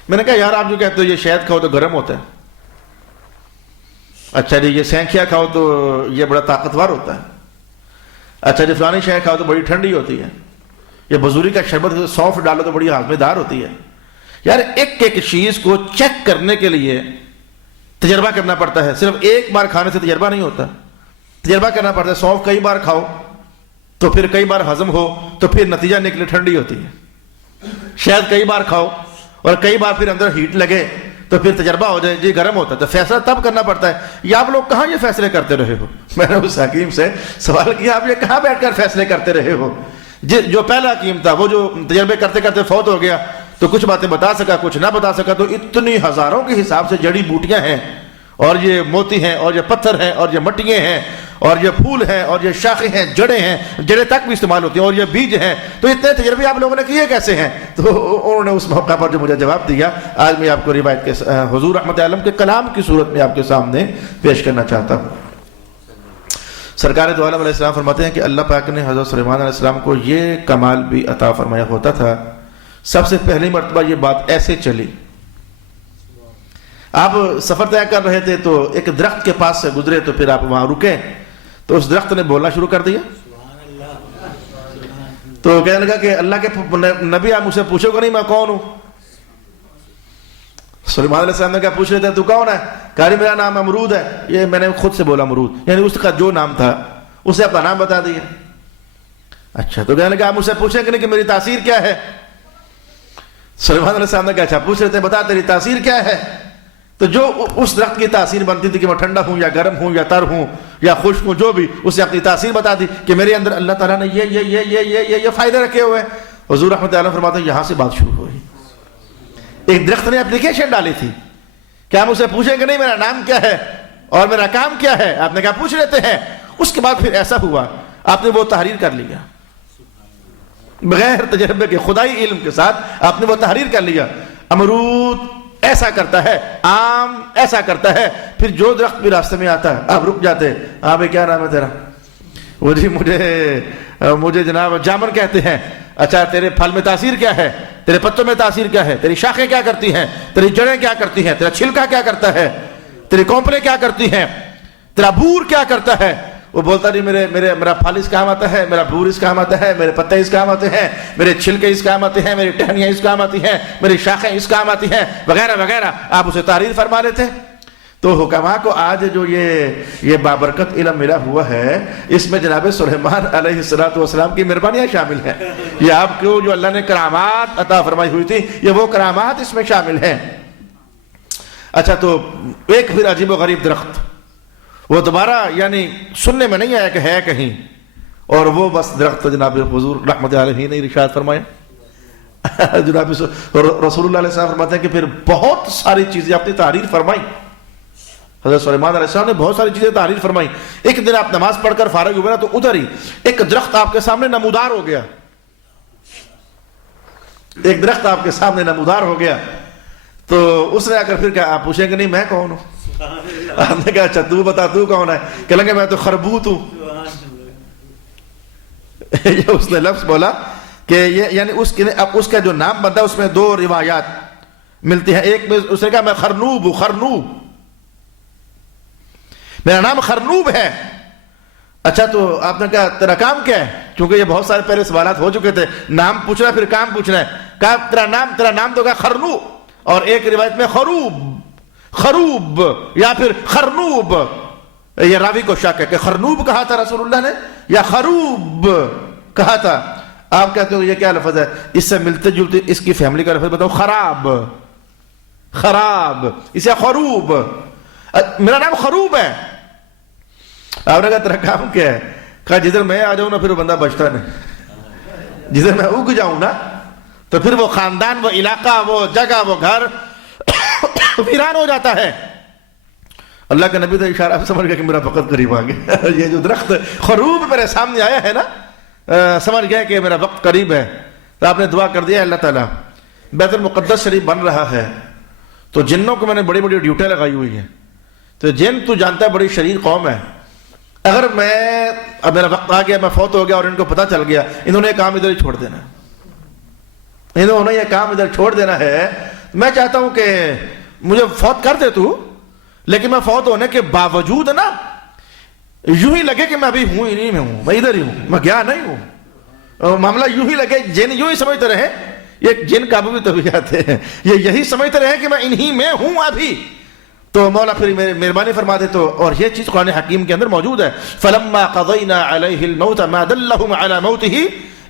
میں نے کہا یار آپ جو کہتے ہو یہ شہد کھاؤ تو گرم ہوتا ہے، اچھا جی یہ سینکھیا کھاؤ تو یہ بڑا طاقتور ہوتا ہے، اچھا جی فلانی شے کھاؤ تو بڑی ٹھنڈی ہوتی ہے. یہ بزوری کا شربت سونف ڈالو تو بڑی ہاضمے دار ہوتی ہے. یار ایک ایک چیز کو چیک کرنے کے لیے تجربہ کرنا پڑتا ہے. صرف ایک بار کھانے سے تجربہ نہیں ہوتا, تجربہ کرنا پڑتا ہے. سونف کئی بار کھاؤ تو پھر کئی بار ہضم ہو تو پھر نتیجہ نکلے ٹھنڈی ہوتی ہے. شہد کئی بار کھاؤ اور کئی بار پھر اندر ہیٹ لگے تو پھر تجربہ ہو جائے جی گرم ہوتا ہے. تو فیصلہ تب کرنا پڑتا ہے. یہ آپ لوگ کہاں یہ فیصلے کرتے رہے ہو؟ میں نے اس حکیم سے سوال کیا, آپ یہ کہاں بیٹھ کر فیصلے کرتے رہے ہو؟ جو پہلا حکیم تھا وہ جو تجربے کرتے کرتے فوت ہو گیا تو کچھ باتیں بتا سکا کچھ نہ بتا سکا. تو اتنی ہزاروں کے حساب سے جڑی بوٹیاں ہیں اور یہ موتی ہیں اور یہ پتھر ہیں اور یہ مٹیاں ہیں اور یہ پھول ہیں اور یہ شاخیں ہیں, جڑیں ہیں, جڑیں تک بھی استعمال ہوتی ہیں اور یہ بیج ہیں. تو اتنے تجربے آپ لوگوں نے کیے کیسے ہیں؟ تو انہوں نے اس موقع پر جو مجھے جواب دیا آج میں آپ کو روایت کے حضور رحمت عالم کے کلام کی صورت میں آپ کے سامنے پیش کرنا چاہتا ہوں. سرکار دو عالم علیہ السلام فرماتے ہیں کہ اللہ پاک نے حضرت سلیمان علیہ السلام کو یہ کمال بھی عطا فرمایا ہوتا تھا. سب سے پہلی مرتبہ یہ بات ایسے چلی, آپ سفر طے کر رہے تھے تو ایک درخت کے پاس سے گزرے تو پھر آپ وہاں رکے تو اس درخت نے بولنا شروع کر دیا. تو کہنے لگا کہ اللہ کے نبی آپ مجھ سے پوچھو گے نہیں میں کون ہوں؟ سلیمان علیہ السلام نے کہا پوچھ رہے تھے تو کون ہے؟ کہا میرا نام امرود ہے. یہ میں نے خود سے بولا امرود, یعنی اس کا جو نام تھا اسے اپنا نام بتا دیا. اچھا تو کہنے لگا آپ مجھ سے پوچھیں گے نہیں کہ میری تاثیر کیا ہے؟ سلیمان علیہ السلام نے کہا اچھا پوچھ رہے تھے بتا تیری تاثیر کیا ہے؟ تو جو اس درخت کی تاثیر بنتی تھی کہ میں ٹھنڈا ہوں یا گرم ہوں یا تر ہوں یا خشک ہوں, جو بھی اسے اپنی تاثیر بتا دی کہ میرے اندر اللہ تعالیٰ نے یہ فائدے رکھے ہوئے ہیں. حضور رحمت اللہ فرماتے ہیں یہاں سے بات شروع ہوئی. ایک درخت نے اپلیکیشن ڈالی تھی کہ ہم اسے پوچھیں کہ نہیں میرا نام کیا ہے اور میرا کام کیا ہے؟ آپ نے کہا پوچھ لیتے ہیں. اس کے بعد پھر ایسا ہوا آپ نے وہ تحریر کر لیا بغیر تجربے کے, خدائی علم کے ساتھ آپ نے وہ تحریر کر لیا. امرود ایسا کرتا ہے, آم ایسا کرتا ہے. پھر جو درخت بھی راستے میں آتا ہے آپ رک جاتے. ہاں بھائی کیا نام ہے تیرا؟ وہ جی مجھے جناب جامن کہتے ہیں. اچھا تیرے پھل میں تاثیر کیا ہے؟ تیرے پتوں میں تاثیر کیا ہے؟ تیری شاخیں کیا کرتی ہیں؟ تیری جڑیں کیا کرتی ہیں؟ تیرا چھلکا کیا کرتا ہے؟ تیری کونپلیں کیا کرتی ہیں؟ تیرا بور کیا کرتا ہے؟ وہ بولتا نہیں میرا پھل اس کام آتا ہے, میرا بور اس کام آتا ہے, میرے پتے اس کام آتے ہیں, میرے چھلکے اس کام آتے ہیں, میری ٹہنیاں اس کام آتی ہیں, میری شاخیں اس کام آتی ہیں, وغیرہ وغیرہ. آپ اسے تحریر فرما لیتے. تو حکماء کو آج جو یہ بابرکت علم ملا ہوا ہے اس میں جناب سلیمان علیہ السلام کی مہربانیاں شامل ہیں. یہ آپ کو جو اللہ نے کرامات عطا فرمائی ہوئی تھی یہ وہ کرامات اس میں شامل ہیں. اچھا تو ایک پھر عجیب و غریب درخت, وہ دوبارہ یعنی سننے میں نہیں آیا کہ ہے کہیں, اور وہ بس درخت جناب حضور رحمت علیہ نے ارشاد فرمایا. جناب رسول اللہ علیہ السلام فرماتے ہیں کہ پھر بہت ساری چیزیں اپنی تحریر فرمائی. حضرت سلیمان علیہ السلام نے بہت ساری چیزیں تحریر فرمائی. ایک دن آپ نماز پڑھ کر فارغ ہوئے نا تو ادھر ہی ایک درخت آپ کے سامنے نمودار ہو گیا. ایک درخت آپ کے سامنے نمودار ہو گیا. تو اس نے آ کر پھر کہا آپ پوچھیں گے نہیں میں کون ہوں؟ آپ نے کہا اچھا تو بتا تو کون ہے؟ کہ لیں گے میں تو خربوت ہوں. یہ اس نے لفظ بولا کہ یہ یعنی اس کا جو نام بنتا ہے اس میں دو روایات ملتی ہیں. ایک میں اس نے کہا میں خرنوب ہوں, خرنوب میرا نام خرنوب ہے. اچھا تو آپ نے کہا تیرا کام کیا ہے؟ کیونکہ یہ بہت سارے پہلے سوالات ہو چکے تھے, نام پوچھنا پھر کام پوچھنا ہے. کہا تیرا نام تو کہا خرنوب, اور ایک روایت میں خروب یا پھر خرنوب. یہ راوی کو شک ہے کہ خرنوب کہا تھا رسول اللہ نے یا خروب کہا تھا. آپ کہتے ہو یہ کیا لفظ ہے؟ اس سے ملتے جلتے اس کی فیملی کا لفظ بتاؤ, خراب, اسے خروب. میرا نام خروب ہے. آپ نے کہا تیرا کام کیا ہے؟ کہا جدھر میں آ جاؤں نا پھر وہ بندہ بچتا نہیں, جدھر میں اگ جاؤں نا تو پھر وہ خاندان, وہ علاقہ, وہ جگہ, وہ گھر ویران ہو جاتا ہے. اللہ کے نبی تو اشارہ سمجھ گیا کہ میرا وقت قریب آ گیا. یہ جو درخت خروب میرے سامنے آیا ہے نا, سمجھ گیا کہ میرا وقت قریب ہے. تو آپ نے دعا کر دیا اللہ تعالیٰ بیت المقدس شریف بن رہا ہے تو جنوں کو میں نے بڑی بڑی ڈیوٹیاں لگائی ہوئی ہیں. تو جن تو جانتا ہے بڑی شریر قوم ہے. اگر اب میرا وقت آ گیا, میں فوت ہو گیا اور ان کو پتہ چل گیا, انہوں نے یہ کام ادھر ہی چھوڑ دینا ہے, انہوں نے یہ کام ادھر چھوڑ دینا ہے. میں چاہتا ہوں کہ مجھے فوت کر دے تو, لیکن میں فوت ہونے کے باوجود نا یوں ہی لگے کہ میں ابھی ہوں ہی نہیں, میں ادھر ہی ہوں, میں گیا نہیں ہوں. معاملہ یوں ہی لگے جن یوں ہی سمجھتے رہے یہ جن قابو بھی تبھی آتے ہیں، یہ یہی سمجھتے رہے کہ میں انہی میں ہوں ابھی. تو مولا پھر مہربانی فرما دے. تو اور یہ چیز قرآن حکیم کے اندر موجود ہے. فلما قضینا علیہ الموت ما دلهم علی موته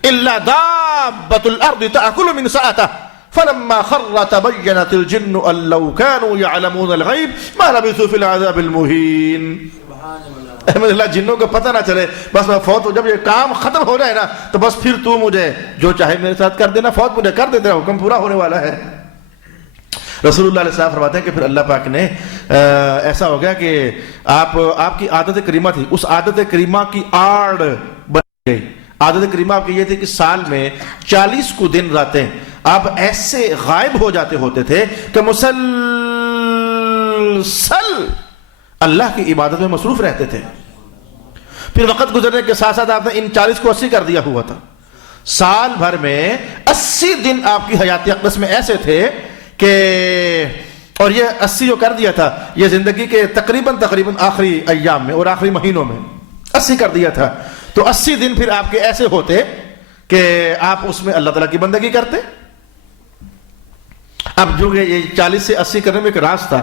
الا دابۃ الارض تأکل من سأته فلما خر تبینت الجن ان لو كانوا يعلمون الغیب ما لبثوا في العذاب المہین. احمد اللہ جنوں کو پتہ نہ چلے بس میں فوت ہو، جب یہ کام ختم ہو جائے نا تو بس پھر تو مجھے جو چاہے میرے ساتھ کر دینا، فوت مجھے کر دے، تیرا حکم پورا ہونے والا ہے. رسول اللہ علیہ السلام فرماتے ہیں کہ پھر اللہ پاک نے ایسا ہو گیا کہ آپ کی عادت کریمہ تھی، اس عادت کریمہ کی آڑ بن گئی. عادت کریمہ آپ کی یہ تھی کہ سال میں 40 کو دن راتیں آپ ایسے غائب ہو جاتے ہوتے تھے کہ مسلسل اللہ کی عبادت میں مصروف رہتے تھے. پھر وقت گزرنے کے ساتھ ساتھ آپ نے ان 40 کو 80 کر دیا ہوا تھا. سال بھر میں 80 دن آپ کی حیات اقدس میں ایسے تھے کہ، اور یہ 80 جو کر دیا تھا یہ زندگی کے تقریباً آخری ایام میں اور آخری مہینوں میں 80 کر دیا تھا. تو 80 دن پھر آپ کے ایسے ہوتے کہ آپ اس میں اللہ تعالیٰ کی بندگی کرتے. اب جو یہ 40 سے 80 کرنے میں ایک راز تھا،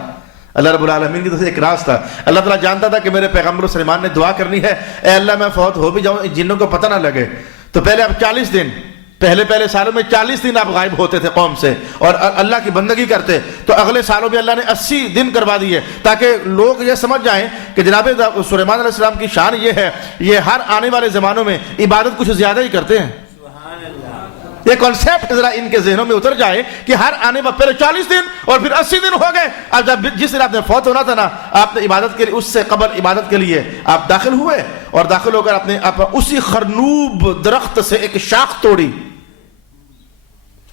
اللہ رب العالمین کی طرف سے ایک راز تھا. اللہ تعالیٰ جانتا تھا کہ میرے پیغمبر سلیمان نے دعا کرنی ہے، اے اللہ میں فوت ہو بھی جاؤں جنوں کو پتہ نہ لگے. تو پہلے اب 40 دن پہلے سالوں میں 40 دن آپ غائب ہوتے تھے قوم سے اور اللہ کی بندگی کرتے. تو اگلے سالوں میں اللہ نے 80 دن کروا دیے تاکہ لوگ یہ سمجھ جائیں کہ جناب سلیمان علیہ السلام کی شان یہ ہے، یہ ہر آنے والے زمانوں میں عبادت کچھ زیادہ ہی کرتے ہیں. یہ کانسیپٹ ذرا ان کے ذہنوں میں اتر جائے کہ ہر آنے والے پہلے 40 دن اور پھر 80 دن ہو گئے. اب جب جس دن آپ نے فوت ہونا تھا نا، آپ نے عبادت کے لیے اس سے قبل عبادت کے لیے آپ داخل ہوئے اور داخل ہو کر آپ اسی خرنوب درخت سے ایک شاخ توڑی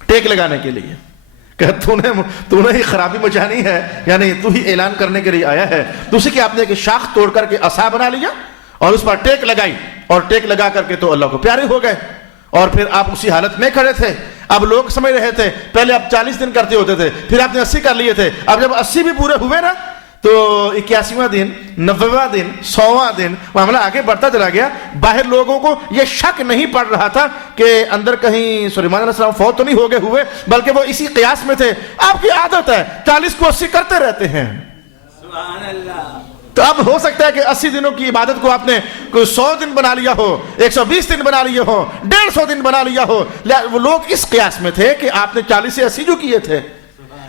ٹیک لگانے کے لیے کہ تو نے ہی خرابی مچانی ہے، یعنی تو ہی اعلان کرنے کے لیے آیا ہے. تو اسی کے آپ نے ایک شاخ توڑ کر کے عصا بنا لیا اور اس پر ٹیک لگائی اور ٹیک لگا کر کے تو اللہ کو پیارے ہو گئے. اور پھر آپ اسی حالت میں کھڑے تھے. اب لوگ سمجھ رہے تھے پہلے آپ 40 دن کرتے ہوتے تھے، پھر آپ نے 80 کر لیے تھے. اب جب 80 بھی پورے ہوئے نا تو 81واں دن، 90واں دن، 100واں دن معاملہ آگے بڑھتا چلا گیا. باہر لوگوں کو یہ شک نہیں پڑ رہا تھا کہ اندر کہیں سلیمان علیہ السلام فوت تو نہیں ہو گئے ہوئے، بلکہ وہ اسی قیاس میں تھے. آپ کی عادت ہے 40 کو 80 کرتے رہتے ہیں. سبحان اللہ. تو اب ہو سکتا ہے کہ 80 دنوں کی عبادت کو آپ نے 100 دن بنا لیا ہو، 120 دن بنا لیے ہو، 150 دن بنا لیا ہو. وہ لوگ اس قیاس میں تھے کہ آپ نے 40 سے 80 جو کیے تھے،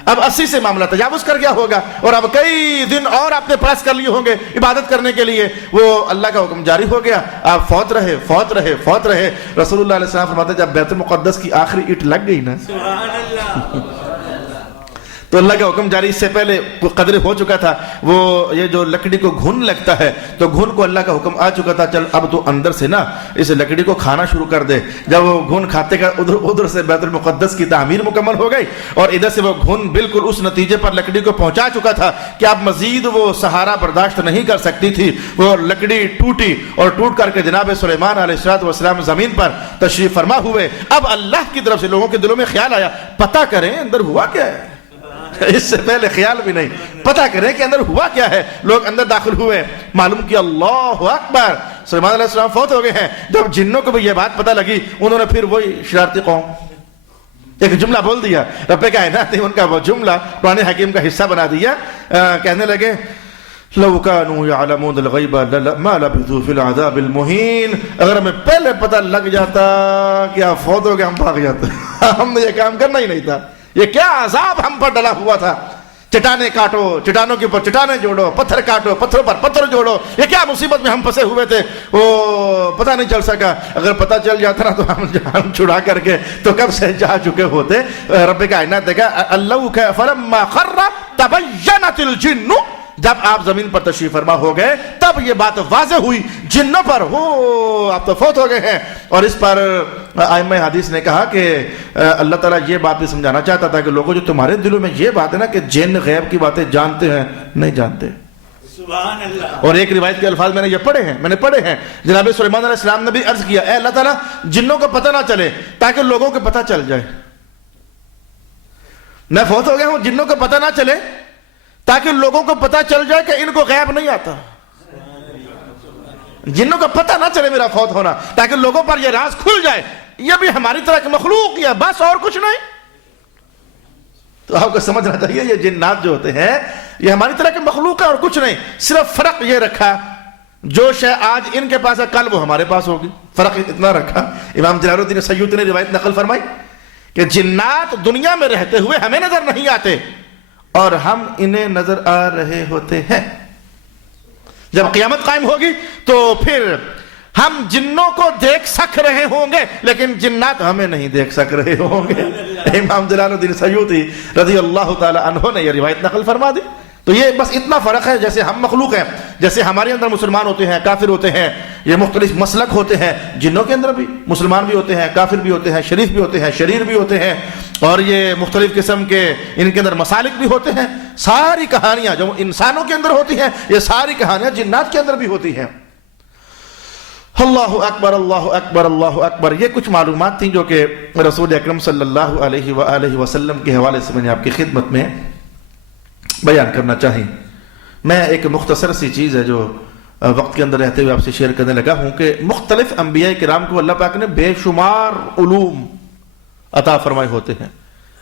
اب 80 سے معاملہ تجاوز کر گیا ہوگا اور اب کئی دن اور آپ نے پلس کر لیے ہوں گے عبادت کرنے کے لیے. وہ اللہ کا حکم جاری ہو گیا، آپ فوت رہے. رسول اللہ علیہ السلام فرماتے جب بیت المقدس کی آخری اینٹ لگ گئی نا، سبحان اللہ، تو اللہ کا حکم جاری. اس سے پہلے قدر ہو چکا تھا. وہ یہ جو لکڑی کو گھن لگتا ہے تو گھن کو اللہ کا حکم آ چکا تھا، چل اب تو اندر سے نا اس لکڑی کو کھانا شروع کر دے. جب وہ گھن کھاتے کا ادھر سے بیت المقدس کی تعمیر مکمل ہو گئی اور ادھر سے وہ گھن بالکل اس نتیجے پر لکڑی کو پہنچا چکا تھا کہ اب مزید وہ سہارا برداشت نہیں کر سکتی تھی. وہ لکڑی ٹوٹی اور ٹوٹ کر کے جناب سلیمان علیہ السلام زمین پر تشریف فرما ہوئے. اب اللہ کی طرف سے لوگوں کے دلوں میں خیال آیا پتہ کریں اندر ہوا کیا ہے. اس سے پہلے خیال بھی نہیں، پتہ کریں کہ اندر ہوا کیا ہے. لوگ اندر داخل ہوئے، معلوم کیا اللہ اکبر سلیمان علیہ السلام فوت ہو گئے ہیں. جب جنوں کو بھی یہ بات پتہ لگی انہوں نے پھر وہی شرارتی قوم ایک جملہ بول دیا. رب کائنات نے ان کا وہ جملہ قرآن حکیم کا حصہ بنا دیا. کہنے لگے لو كانوا يعلمون الغیب ما لبثوا في العذاب المہین. اگر ہمیں پہلے پتہ لگ جاتا کہ آپ فوت ہو گئے ہم بھاگ جاتے. ہم نے یہ کام کرنا ہی نہیں تھا. یہ کیا عذاب ہم پر ڈلا ہوا تھا. چٹانیں کاٹو، چٹانوں کے اوپر چٹانیں جوڑو، پتھر کاٹو، پتھروں پر پتھر جوڑو. یہ کیا مصیبت میں ہم پھنسے ہوئے تھے، وہ پتہ نہیں چل سکا. اگر پتہ چل جاتا نا تو ہم جان چھڑا کر کے تو کب سے جا چکے ہوتے. رب کائنات دیکھا اللہ فلما خر تبینت الجن. جب آپ زمین پر تشریف فرما ہو گئے تب یہ بات واضح ہوئی جنوں پر، ہو آپ تو فوت ہو گئے ہیں. اور اس پر ائمہ حدیث نے کہا کہ اللہ تعالیٰ یہ بات بھی سمجھانا چاہتا تھا کہ لوگوں جو تمہارے دلوں میں یہ بات ہے نا کہ جن غیب کی باتیں جانتے ہیں، نہیں جانتے. سبحان اللہ. اور ایک روایت کے الفاظ میں نے یہ پڑھے ہیں جناب سلیمان علیہ السلام نے بھی عرض کیا اے اللہ تعالیٰ جنوں کو پتہ نہ چلے تاکہ لوگوں کو پتہ چل جائے. میں فوت ہو گیا ہوں، جنوں کو پتہ نہ چلے تاکہ لوگوں کو پتہ چل جائے کہ ان کو غیب نہیں آتا. جنوں کو پتہ نہ چلے میرا فوت ہونا تاکہ لوگوں پر یہ راز کھل جائے. یہ بھی ہماری طرح کے مخلوق یا بس اور کچھ نہیں. تو آپ کو سمجھنا چاہیے یہ جنات جو ہوتے ہیں یہ ہماری طرح کے مخلوق ہے اور کچھ نہیں. صرف فرق یہ رکھا جو شے آج ان کے پاس ہے کل وہ ہمارے پاس ہوگی. فرق اتنا رکھا. امام جلال الدین سیوطی نے روایت نقل فرمائی کہ جنات دنیا میں رہتے ہوئے ہمیں نظر نہیں آتے اور ہم انہیں نظر آ رہے ہوتے ہیں. جب قیامت قائم ہوگی تو پھر ہم جنوں کو دیکھ سک رہے ہوں گے لیکن جنات ہمیں نہیں دیکھ سک رہے ہوں گے. امام جلال الدین سیوطی رضی اللہ تعالی عنہ نے یہ روایت نقل فرما دی. تو یہ بس اتنا فرق ہے جیسے ہم مخلوق ہیں, جیسے ہمارے اندر مسلمان ہوتے ہیں, کافر ہوتے ہیں, یہ مختلف مسلک ہوتے ہیں, جنوں کے اندر بھی مسلمان بھی ہوتے ہیں, کافر بھی ہوتے ہیں, شریف بھی ہوتے ہیں, شریر بھی ہوتے ہیں, اور یہ مختلف قسم کے ان کے اندر مسالک بھی ہوتے ہیں. ساری کہانیاں جو انسانوں کے اندر ہوتی ہیں یہ ساری کہانیاں جنات کے اندر بھی ہوتی ہیں. اللہ اکبر اللہ اکبر اللہ اکبر. یہ کچھ معلومات تھیں جو کہ رسول اکرم صلی اللہ علیہ وآلہ وسلم کے حوالے سے میں نے آپ کی خدمت میں بیان کرنا چاہی. میں ایک مختصر سی چیز ہے جو وقت کے اندر رہتے ہوئے آپ سے شیئر کرنے لگا ہوں کہ مختلف انبیاء کرام کو اللہ پاک نے بے شمار علوم عطا فرمائے ہوتے ہیں,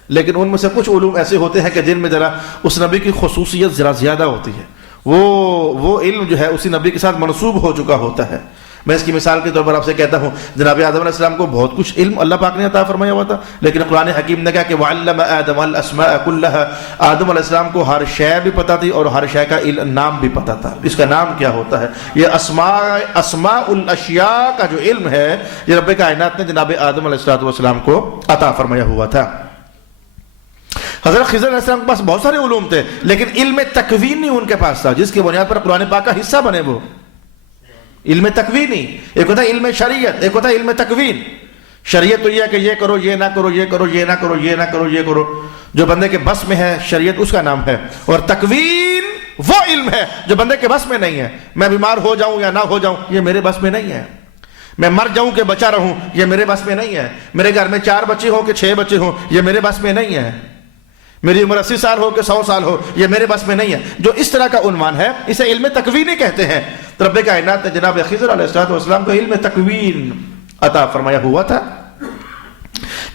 لیکن ان میں سے کچھ علوم ایسے ہوتے ہیں کہ جن میں ذرا اس نبی کی خصوصیت ذرا زیادہ ہوتی ہے. وہ علم جو ہے اسی نبی کے ساتھ منسوب ہو چکا ہوتا ہے. میں اس کی مثال کے طور پر آپ سے کہتا ہوں جناب آدم علیہ السلام کو بہت کچھ علم اللہ پاک نے عطا فرمایا ہوا تھا, لیکن قرآن حکیم نے کہا کہ وَعَلَّمَ آدَمَ الْأَسْمَاءَ كُلَّهَا. آدم علیہ السلام کو ہر شے بھی پتا تھی اور ہر شے کا نام بھی پتا تھا. اس کا نام کیا ہوتا ہے؟ یہ اسماء الاشیاء کا جو علم ہے یہ رب کائنات نے جناب آدم علیہ السلام کو عطا فرمایا ہوا تھا. حضرت خضر علیہ السلام کے پاس بہت سارے علوم تھے لیکن علم تکوین نہیں ان کے پاس تھا جس کی بنیاد پر قرآن پاک کا حصہ بنے. وہ علم تکوینی, ایک ہوتا ہے علم شریعت, ایک ہوتا ہے علم تکوین. شریعت تو یہ ہے کہ یہ کرو یہ نہ کرو, یہ کرو یہ نہ کرو, یہ نہ کرو یہ کرو, جو بندے کے بس میں ہے شریعت اس کا نام ہے. اور تکوین وہ علم ہے جو بندے کے بس میں نہیں ہے. میں بیمار ہو جاؤں یا نہ ہو جاؤں یہ میرے بس میں نہیں ہے. میں مر جاؤں کہ بچا رہوں یہ میرے بس میں نہیں ہے. میرے گھر میں 4 بچے ہوں کہ 6 بچے ہوں یہ میرے بس میں نہیں ہے. میری عمر 80 سال ہو کہ 100 سال ہو یہ میرے بس میں نہیں ہے. جو اس طرح کا عنوان ہے اسے علم تکوینی کہتے ہیں. رب کائنات نے جناب خضر علیہ السلام کو علم تکوین عطا فرمایا ہوا تھا.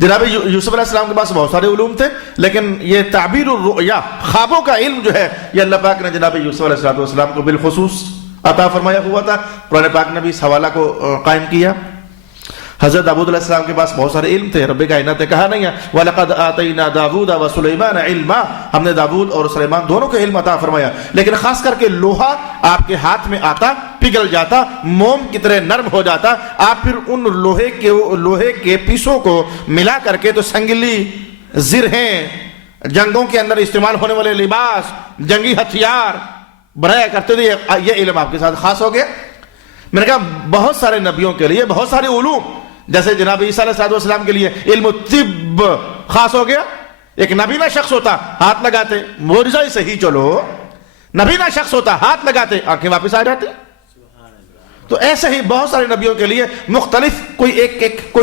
جناب یوسف علیہ السلام کے پاس بہت سارے علوم تھے لیکن یہ تعبیر الرؤیا خوابوں کا علم جو ہے یہ اللہ پاک نے جناب یوسف علیہ السلام کو بالخصوص عطا فرمایا ہوا تھا. قرآن پاک نے بھی اس حوالہ کو قائم کیا. حضرت داؤد علیہ السلام کے پاس بہت سارے علم تھے. رب کائنات نے کہا نہیں ہے وَلَقَدْ آتَيْنَا دَاوُودَ وَسُلَيْمَانَ عِلْمًا, ہم نے داؤد اور سلیمان دونوں کو علم عطا فرمایا. لیکن خاص کر کے لوہا آپ کے ہاتھ میں آتا پگھل جاتا, موم کی طرح نرم ہو جاتا. آپ پھر ان لوہے کے پیسوں کو ملا کر کے تو سنگلی, زرہیں, جنگوں کے اندر استعمال ہونے والے لباس, جنگی ہتھیار بنایا کرتے تھے. یہ علم آپ کے ساتھ خاص ہو گیا. میں نے کہا بہت سارے نبیوں کے لیے بہت سارے علوم, جیسے جناب عیسیٰ علیہ السلام کے لیے علم طب خاص ہو گیا. ایک نبینا شخص ہوتا ہاتھ لگاتے معجزہ ہی صحیح چلو, نبینا شخص ہوتا ہاتھ لگاتے آنکھیں واپس آ جاتی. تو ایسے ہی بہت سارے نبیوں کے لیے مختلف کوئی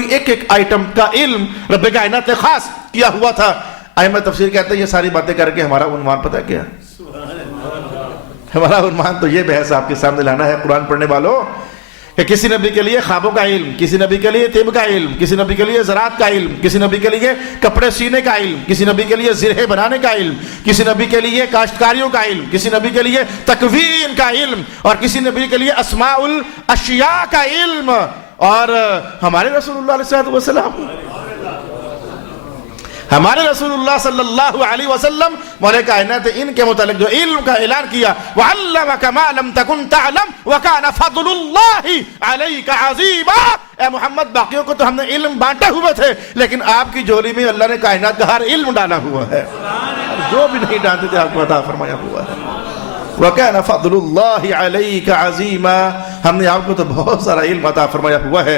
ایک آئٹم کا علم رب کائنات نے خاص کیا ہوا تھا. ائمہ تفسیر کہتے ہیں یہ ساری باتیں کر کے ہمارا عنوان پتہ کیا؟ ہمارا عنوان تو یہ بحث آپ کے سامنے لانا ہے قرآن پڑھنے والوں کہ کسی نبی کے لیے خوابوں کا علم, کسی نبی کے لیے طب کا علم, کسی نبی کے لیے زراعت کا علم, کسی نبی کے لیے کپڑے سینے کا علم, کسی نبی کے لیے زرہیں بنانے کا علم, کسی نبی کے لیے کاشتکاریوں کا علم, کسی نبی کے لیے تکوین کا علم, اور کسی نبی کے لیے اسماء الاشیاء کا علم. اور ہمارے رسول اللہ علیہ وسلم, ہمارے رسول اللہ صلی اللہ علیہ وسلم مولا کائنات ان کے متعلق جو علم کا اعلان کیا وَعَلَّمَكَ مَا لَمْ تَكُنْ تَعْلَمْ وَكَانَ فَضْلُ اللَّهِ عَلَيْكَ عَظِيمًا. اے محمد باقیوں کو تو ہم نے علم بانٹے ہوئے تھے لیکن آپ کی جولی میں اللہ نے کائنات کا ہر علم ڈالا ہوا ہے, جو بھی نہیں ڈالتے تھے آپ کو عطا فرمایا ہوا ہے. وَكَانَ فَضْلُ اللَّهِ عَلَيْكَ عَظِيمًا, ہم نے آپ کو تو بہت سارا علم عطا فرمایا ہوا ہے.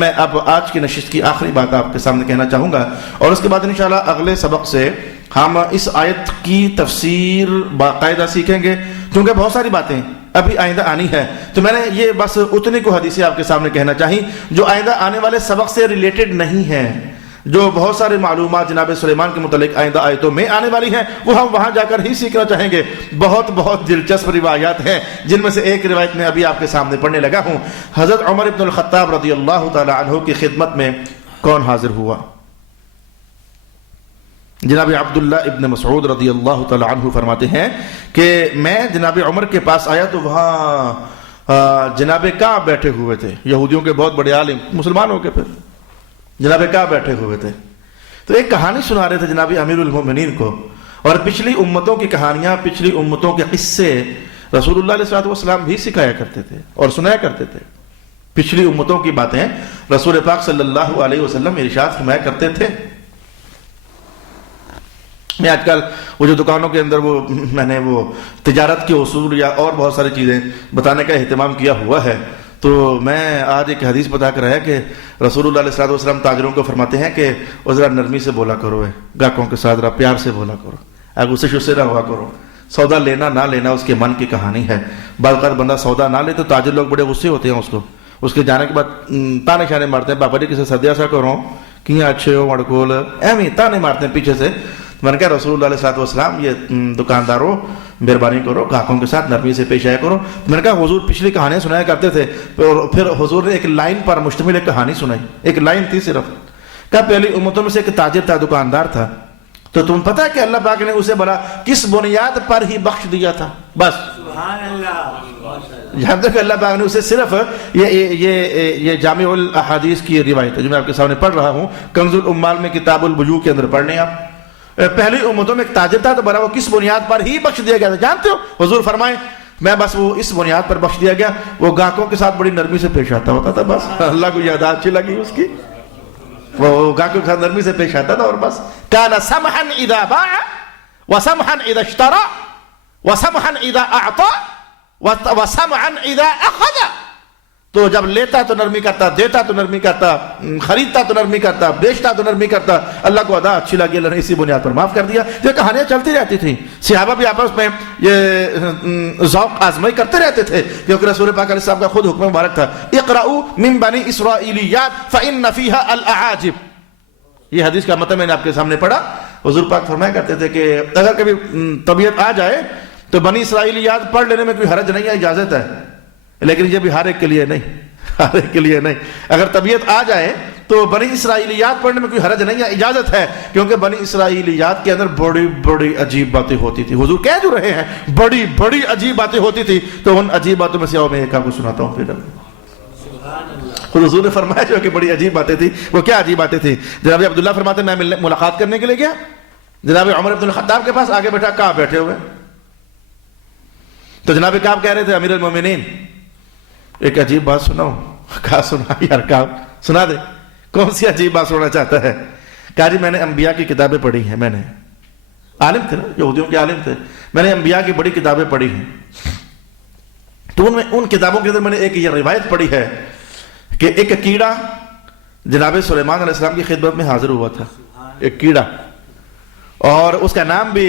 میں اب آج کی نشست کی آخری بات آپ کے سامنے کہنا چاہوں گا اور اس کے بعد انشاءاللہ اگلے سبق سے ہم اس آیت کی تفسیر باقاعدہ سیکھیں گے کیونکہ بہت ساری باتیں ابھی آئندہ آنی ہے. تو میں نے یہ بس اتنی کو حدیثیں آپ کے سامنے کہنا چاہی جو آئندہ آنے والے سبق سے ریلیٹڈ نہیں ہے, جو بہت سارے معلومات جناب سلیمان کے متعلق آئندہ آیتوں میں آنے والی ہیں وہ ہم وہاں جا کر ہی سیکھنا چاہیں گے. بہت دلچسپ روایات ہیں جن میں سے ایک روایت میں ابھی آپ کے سامنے پڑھنے لگا ہوں. حضرت عمر ابن الخطاب رضی اللہ تعالی عنہ کی خدمت میں کون حاضر ہوا؟ جناب عبداللہ ابن مسعود رضی اللہ تعالی عنہ فرماتے ہیں کہ میں جناب عمر کے پاس آیا تو وہاں جناب کعب بیٹھے ہوئے تھے. یہودیوں کے بہت بڑے عالم، مسلمان ہو کے پھر جناب کعب بیٹھے ہوئے تھے. تو ایک کہانی سنا رہے تھے جناب امیر المومنین کو، اور پچھلی امتوں کی کہانیاں، پچھلی امتوں کے قصے رسول اللہ علیہ السلام بھی سکھایا کرتے تھے اور سنایا کرتے تھے. پچھلی امتوں کی باتیں رسول پاک صلی اللہ علیہ وسلم ارشاد فرمایا کرتے تھے. میں آج کل وہ جو دکانوں کے اندر میں نے وہ تجارت کے اصول یا اور بہت ساری چیزیں بتانے کا اہتمام کیا ہوا ہے، تو میں آج ایک حدیث بتا کر آیا کہ رسول اللہ علیہ السلام تاجروں کو فرماتے ہیں کہ وہ ذرا نرمی سے بولا کرو، گاہکوں کے ساتھ ذرا پیار سے بولا کرو، غصے شصے نہ ہوا کرو. سودا لینا نہ لینا اس کے من کی کہانی ہے. بعض اوقات بندہ سودا نہ لے تو تاجر لوگ بڑے غصے ہوتے ہیں اس کے جانے کے بعد تانے شانے مارتے ہیں، پاپا جی کسی سدیا سا کرو کیا اچھے ہو مڑکول ایویں تانے مارتے ہیں پیچھے سے. میں نے کہا رسول اللہ علیہ السلام یہ دکانداروں مہربانی کرو، گاہکوں کے ساتھ نرمی سے پیش آیا کرو. میں نے کہا حضور پچھلی کہانیاں سنایا کرتے تھے، پھر حضور نے ایک لائن پر مشتمل ایک کہانی سنائی، ایک لائن تھی صرف. کہا پہلی امتوں میں سے ایک تاجر تھا، دکاندار تھا، تو تم پتہ ہے کہ اللہ پاک نے اسے بڑا کس بنیاد پر ہی بخش دیا تھا؟ بس سبحان اللہ. جانتے کہ اللہ پاک نے اسے صرف یہ جامع الاحادیث کی روایت ہے جو میں آپ کے سامنے پڑھ رہا ہوں، کنز الاموال میں کتاب البیوع کے اندر پڑھ لیں آپ. پہلی امتوں میں ایک تاجر تھا تو بڑا وہ کس بنیاد پر ہی بخش دیا گیا تھا جانتے ہو؟ حضور فرمائے میں بس وہ اس بنیاد پر بخش دیا گیا، وہ گاہکوں کے ساتھ بڑی نرمی سے پیش آتا ہوتا تھا. بس اللہ کو یاد اچھی لگی اس کی، وہ گاہکوں کے ساتھ نرمی سے پیش آتا تھا. اور بس کان سمحا اذا باع وسمحا اذا اشترى وسمحا اذا اعطى وسمحا اذا اخذ. تو جب لیتا تو نرمی کرتا، دیتا تو نرمی کرتا، خریدتا تو نرمی کرتا، بیچتا تو نرمی کرتا. اللہ کو ادا اچھی لگی، اللہ نے اسی بنیاد پر معاف کر دیا. یہ کہانیاں چلتی رہتی تھیں، صحابہ بھی آپس میں یہ ذوق آزمائی کرتے رہتے تھے، کیونکہ رسول پاک علیہ السلام کا خود حکم مبارک تھا اقرؤوا من بنی اسرائیلیات فإن فیها الأعاجب. یہ حدیث کا متن میں نے آپ کے سامنے پڑھا. حضور پاک فرمایا کرتے تھے کہ اگر کبھی طبیعت آ جائے تو بنی اسرائیلیات پڑھ لینے میں کوئی حرج نہیں ہے، اجازت ہے، لیکن یہ بھی ہر ایک کے لیے نہیں، ہر ایک کے لیے نہیں. اگر طبیعت آ جائے تو بنی اسرائیلیات پڑھنے میں کوئی حرج نہیں ہے، اجازت ہے، کیونکہ بنی اسرائیلیات کے اندر بڑی بڑی عجیب باتیں ہوتی تھی. حضور کہہ جو رہے ہیں بڑی بڑی عجیب باتیں ہوتی تھی، تو ان عجیب باتوں میں سے میں ایک آپ کو سناتا ہوں. پھر خود حضور نے فرمایا جو کہ بڑی عجیب باتیں تھیں. وہ کیا عجیب باتیں تھیں؟ جناب عبداللہ فرماتے ہیں میں ملاقات کرنے کے لیے گیا، جناب عمر بن الخطاب کے پاس آگے بیٹھا کعب بیٹھے ہوئے. تو جناب کعب کہہ رہے تھے امیر المومنین ایک عجیب بات سناؤ. کہا سنا یار کعب سنا دے، کون سی عجیب بات سننا چاہتا ہے؟ کہا جی میں نے انبیاء کی کتابیں پڑھی ہیں، میں نے عالم تھے نا، یہودیوں کے عالم تھے، میں نے انبیاء کی بڑی کتابیں پڑھی ہیں. تو ان کتابوں کے اندر میں نے ایک یہ روایت پڑھی ہے کہ ایک کیڑا جناب سلیمان علیہ السلام کی خدمت میں حاضر ہوا تھا، ایک کیڑا، اور اس کا نام بھی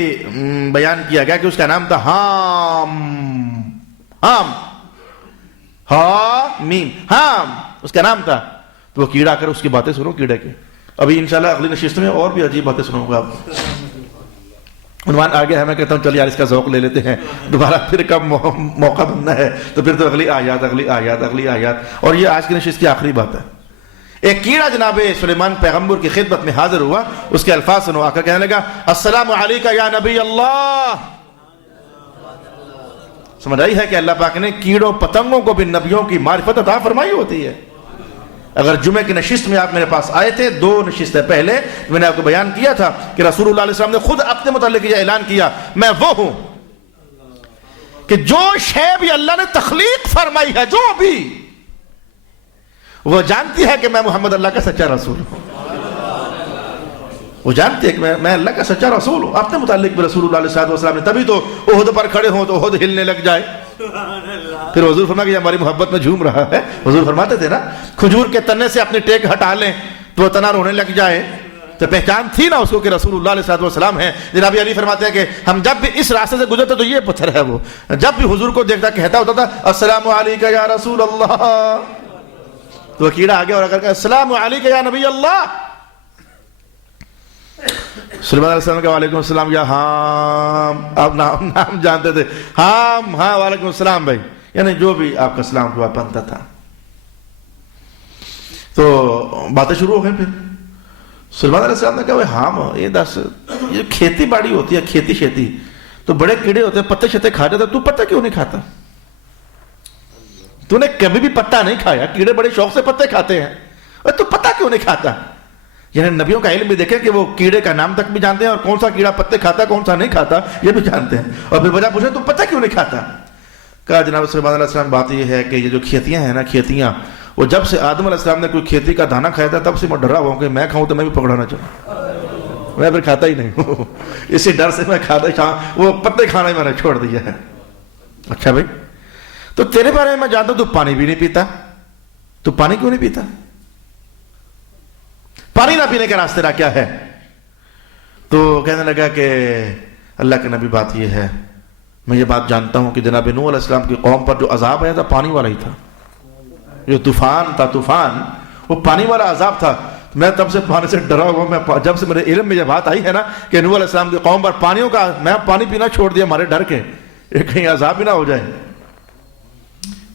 بیان کیا گیا کہ اس کا نام تھا حام. حام میم حام اس کا نام تھا. تو وہ کیڑا کر اس کی باتیں سنو کیڑے کی. ابھی انشاءاللہ اگلی نشست میں اور بھی عجیب باتیں سنوں گا آپ. عنوان آگے ہے، میں کہتا ہوں چل یار اس کا ذوق لے لیتے ہیں، دوبارہ پھر کب موقع بننا ہے تو پھر تو اگلی آیات اگلی آیات اگلی آیات. اور یہ آج کی نشست کی آخری بات ہے. ایک کیڑا جناب سلیمان پیغمبر کی خدمت میں حاضر ہوا، اس کے الفاظ سنو. آ کر کہنے لگا السلام علیکہ یا نبی اللہ. سمجھ آئی ہے کہ اللہ پاک نے کیڑوں پتنگوں کو بھی نبیوں کی معرفت عطا فرمائی ہوتی ہے. اگر جمعے کی نشست میں آپ میرے پاس آئے تھے، 2 نشستیں پہلے میں نے آپ کو بیان کیا تھا کہ رسول اللہ علیہ السلام نے خود اپنے متعلق یہ اعلان کیا میں وہ ہوں کہ جو شے بھی اللہ نے تخلیق فرمائی ہے، جو بھی وہ جانتی ہے کہ میں محمد اللہ کا سچا رسول ہوں. وہ جانتے ہیں کہ میں اللہ کا سچا رسول ہوں. اپنے متعلق بھی رسول اللہ علیہ السلام نے تبھی تو احد پر کھڑے ہوں تو احد ہلنے لگ جائے. پھر حضور فرمایا کہ ہماری محبت میں جھوم رہا ہے. حضور فرماتے تھے نا کھجور کے تنے سے اپنی ٹیک ہٹا لیں تو وہ تنا رونے لگ جائے. تو پہچان تھی نا اس کو کہ رسول اللہ علیہ السلام ہے. جناب علی فرماتے ہیں کہ ہم جب بھی اس راستے سے گزرتے تو یہ پتھر ہے، وہ جب بھی حضور کو دیکھتا کہتا ہوتا تھا السلام علیکہ یا رسول اللہ. تو وہ کیڑا آگے اور اگر کہ السلام علیکہ یا نبی اللہ. سلیمان علیہ السلام کا وعلیکم السلام یا حام، آپ نام جانتے تھے، حام، ہاں وعلیکم السلام بھائی، یعنی جو بھی آپ کا سلام دعا بنتا تھا۔ تو باتیں شروع ہو گئی۔ پھر سلیمان علیہ السلام نے کہا حام یہ دس، یہ کھیتی باڑی ہوتی ہے، کھیتی شیتی تو بڑے کیڑے ہوتے ہیں، پتے شتے کھا جاتے، تو پتا کیوں نہیں کھاتا؟ تو نے کبھی بھی پتا نہیں کھایا، کیڑے بڑے شوق سے پتے کھاتے ہیں، اور تو پتا کیوں نہیں کھاتا؟ یعنی نبیوں کا علم بھی دیکھیں کہ وہ کیڑے کا نام تک بھی جانتے ہیں، اور کون سا کیڑا پتے کھاتا ہے کون سا نہیں کھاتا یہ بھی جانتے ہیں، اور پھر وجہ پوچھے تو پتا کیوں نہیں کھاتا؟ کہا جناب سلیمان علیہ السلام بات یہ ہے کہ یہ جو کھیتیاں ہیں نا، کھیتیاں، وہ جب سے آدم علیہ السلام نے کوئی کھیتی کا دانہ کھایا تھا تب سے میں ڈرا ہوا ہوں کہ میں کھاؤں تو میں بھی پکڑانا چاہوں، میں پھر کھاتا ہی نہیں ہوں، اسی ڈر سے میں کھاتا وہ پتے کھانا ہی میں نے چھوڑ دیا ہے۔ اچھا بھائی، تو تیرے بارے میں میں جانتا ہوں تو پانی بھی نہیں پیتا، تو پانی کیوں نہیں پیتا؟ پانی نہ پینے کا راستہ کیا ہے؟ تو کہنے لگا کہ اللہ کے نبی بات یہ ہے، میں یہ بات جانتا ہوں کہ جناب نوح علیہ السلام کی قوم پر جو عذاب آیا تھا پانی والا ہی تھا، جو طوفان تھا، طوفان وہ پانی والا عذاب تھا۔ میں تب سے پانی سے ڈرا ہوا، میں جب سے میرے علم میں یہ بات آئی ہے نا کہ نوح علیہ السلام کی قوم پر پانیوں کا، میں پانی پینا چھوڑ دیا ہمارے ڈر کے، کہیں عذاب بھی نہ ہو جائے۔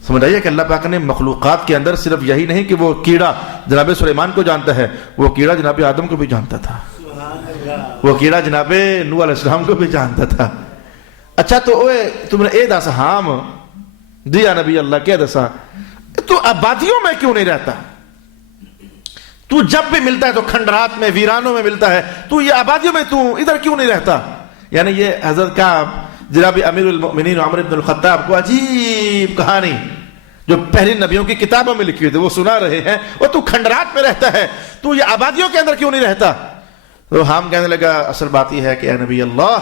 سمجھ آئیے کہ اللہ پاک نے مخلوقات کے اندر صرف یہی نہیں کہ وہ کیڑا جناب سلیمان کو جانتا ہے، وہ کیڑا جناب آدم کو بھی جانتا تھا، وہ کیڑا جناب نوح علیہ السلام کو بھی جانتا تھا۔ اچھا تو تم نے اے دس حام دیا نبی اللہ کیا دسا، تو آبادیوں میں کیوں نہیں رہتا؟ تو جب بھی ملتا ہے تو کھنڈرات میں، ویرانوں میں ملتا ہے، تو یہ آبادیوں میں تو ادھر کیوں نہیں رہتا؟ یعنی یہ حضرت کا جناب امیر المؤمنین عمر بن الخطاب کو عجیب کہانی جو پہلی نبیوں کی کتابوں میں لکھی ہوئی تھی وہ سنا رہے ہیں، اور تو کھنڈرات میں رہتا ہے، تو یہ آبادیوں کے اندر کیوں نہیں رہتا؟ تو حام کہنے لگا اصل بات یہ ہے کہ اے نبی اللہ،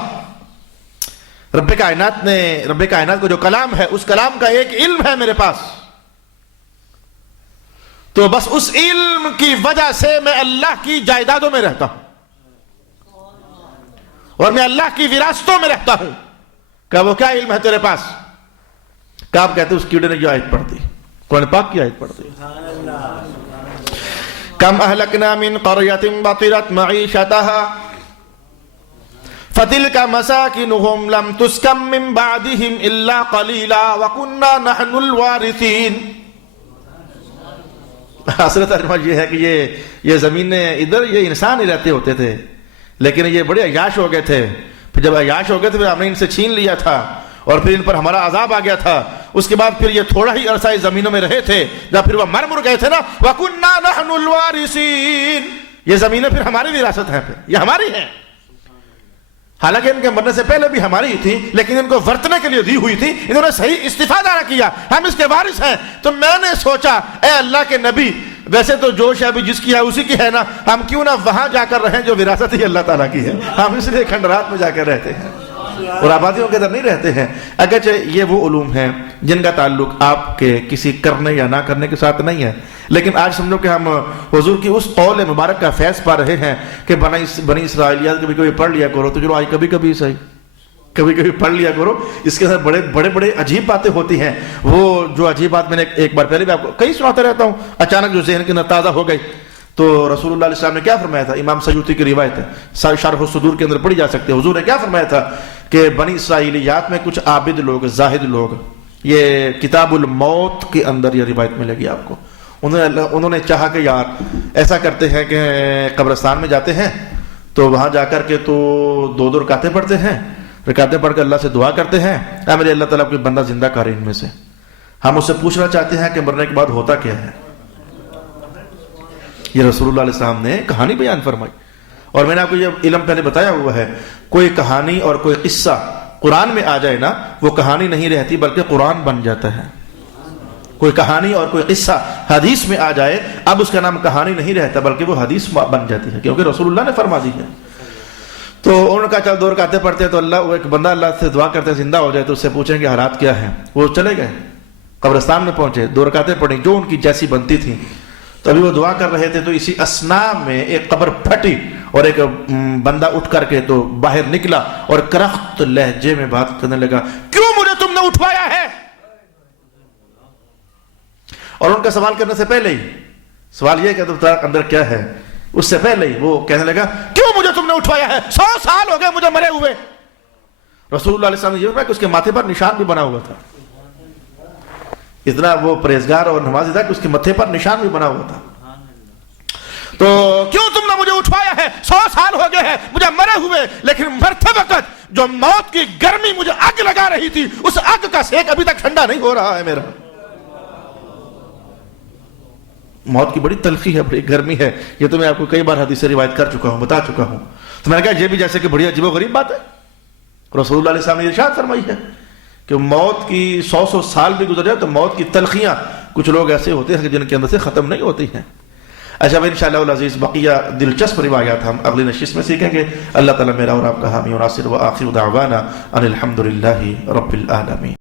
رب کائنات کو جو کلام ہے اس کلام کا ایک علم ہے میرے پاس، تو بس اس علم کی وجہ سے میں اللہ کی جائیدادوں میں رہتا ہوں اور میں اللہ کی وراثتوں میں رہتا ہوں۔ کہ وہ کیا علم ہے تیرے پاس؟ کہ آپ کہتے اس کیڑے نے جو آیت پڑھ دی، قرآن پاک کی آیت پڑھ دی، کم اہلکنا من قریۃ بطرت معیشتها فتلک مساکنہم لم تسکن من بعدہم الا قلیلا وکننا نحن الوارثین۔ اصل ترجمہ یہ ہے کہ یہ زمینیں ادھر یہ انسان ہی رہتے ہوتے تھے، لیکن یہ بڑے عیاش ہو گئے تھے، پھر جب عیاش ہو گئے تھے پھر ہم نے ان سے چھین لیا تھا، اور پھر ان پر ہمارا عذاب آ گیا تھا، اس کے بعد پھر یہ تھوڑا ہی عرصہ اس زمینوں میں رہے تھے، جب پھر وہ مر گئے تھے نا، وَكُنَّا نَحْنُ الْوَارِثِينَ، یہ زمینیں پھر ہماری وراثت ہیں، پھر یہ ہماری ہیں، حالانکہ ان کے مرنے سے پہلے بھی ہماری ہی تھی، لیکن ان کو ورتنے کے لیے دی ہوئی تھی، انہوں نے صحیح استفادہ نہ کیا، ہم اس کے وارث ہیں۔ تو میں نے سوچا اے اللہ کے نبی، ویسے تو جو شے ابھی جس کی ہے اسی کی ہے نا، ہم کیوں نہ وہاں جا کر رہیں جو وراثت ہی اللہ تعالیٰ کی ہے، ہم اس لیے کھنڈرات میں جا کر رہتے ہیں اور آبادیوں کے اندر نہیں رہتے ہیں۔ اگرچہ یہ وہ علوم ہیں جن کا تعلق آپ کے کسی کرنے یا نہ کرنے کے ساتھ نہیں ہے، لیکن آج سمجھو کہ ہم حضور کی اس قول مبارک کا فیض پا رہے ہیں کہ بنی اسرائیلیات کبھی کبھی پڑھ لیا کرو، تو چلو آج کبھی کبھی صحیح کبھی کبھی پڑھ لیا کرو، اس کے اندر بڑے عجیب باتیں ہوتی ہیں۔ وہ جو عجیب بات میں نے ایک بار پہلے بھی آپ کو کئی سناتا رہتا ہوں، اچانک جو ذہن کے اندر تازہ ہو گئی، تو رسول اللہ علیہ السلام نے کیا فرمایا تھا؟ امام سیوطی کی روایت ہے، شرح الصدور کے اندر پڑھی جا سکتی ہے۔ حضور نے کیا فرمایا تھا کہ بنی اسرائیلیات میں کچھ عابد لوگ، زاہد لوگ، یہ کتاب الموت کے اندر یہ روایت ملے گی آپ کو، انہوں نے چاہا کہ یار ایسا کرتے ہیں کہ قبرستان میں جاتے ہیں تو وہاں جا کر کے تو 2 رکعتیں پڑھتے ہیں، رکعتیں پڑھ کے اللہ سے دعا کرتے ہیں، اے میرے اللہ تعالیٰ کوئی بندہ زندہ کر ان میں سے، ہم اس سے پوچھنا چاہتے ہیں کہ مرنے کے بعد ہوتا کیا ہے۔ یہ رسول اللہ علیہ السلام نے کہانی بیان فرمائی، اور میں نے آپ کو یہ علم پہلے بتایا ہوا ہے، کوئی کہانی اور کوئی قصہ قرآن میں آ جائے نا، وہ کہانی نہیں رہتی بلکہ قرآن بن جاتا ہے۔ کوئی کہانی اور کوئی قصہ حدیث میں آ جائے، اب اس کا نام کہانی نہیں رہتا بلکہ وہ حدیث بن جاتی ہے، کیونکہ رسول اللہ نے فرما دی ہے۔ تو انہوں نے کہا چل 2 رکعتیں پڑھتے ہیں، تو اللہ ایک بندہ اللہ سے دعا کرتے ہیں زندہ ہو جائے، تو اس سے پوچھیں کہ حالات کیا ہیں۔ وہ چلے گئے قبرستان میں پہنچے، 2 رکعتیں پڑھیں جو ان کی جیسی بنتی تھی، تو ابھی وہ دعا کر رہے تھے تو اسی اسنا میں ایک قبر پھٹی اور ایک بندہ اٹھ کر کے تو باہر نکلا اور کرخت لہجے میں بات کرنے لگا، کیوں مجھے تم نے اٹھوایا ہے؟ اور ان کا سوال کرنے سے پہلے ہی، سوال یہ کہ تمہارے اندر کیا ہے، اس سے پہلے ہی وہ کہنے لگا، کیوں مجھے تم نے اٹھوایا ہے؟ 100 سال ہو گئے مجھے مرے ہوئے۔ رسول اللہ علیہ وسلم نے یہ فرمایا کہ اس کے ماتھے پر نشان بھی بنا ہوا تھا۔ اتنا وہ پرہیزگار اور نمازی تھا کہ اس کے ماتھے پر نشان بھی بنا ہوا تھا۔ تو کیوں تم نے مجھے اٹھوایا ہے؟ 100 سال ہو گئے ہیں مجھے مرے ہوئے، لیکن مرتے وقت جو موت کی گرمی مجھے آگ لگا رہی تھی، اس آگ کا سیک ابھی تک ٹھنڈا نہیں ہو رہا ہے میرا۔ موت کی بڑی تلخی ہے، بڑی گرمی ہے، یہ تو میں آپ کو کئی بار حدیث سے روایت کر چکا ہوں، بتا چکا ہوں۔ تو میں نے کہا یہ بھی جیسے کہ بڑی عجیب و غریب بات ہے۔ رسول اللہ علیہ السلام نے ارشاد فرمائی ہے کہ موت کی 100 سال بھی گزر جائے تو موت کی تلخیاں کچھ لوگ ایسے ہوتے ہیں کہ جن کے اندر سے ختم نہیں ہوتی ہیں۔ اچھا بھائی انشاءاللہ العزیز بقیہ دلچسپ روایات ہم اگلی نشست میں سیکھیں گے۔ اللہ تعالیٰ میرا اور آپ کا حامی و ناصر، و آخر دعوانا ان الحمدللہ رب العالمین۔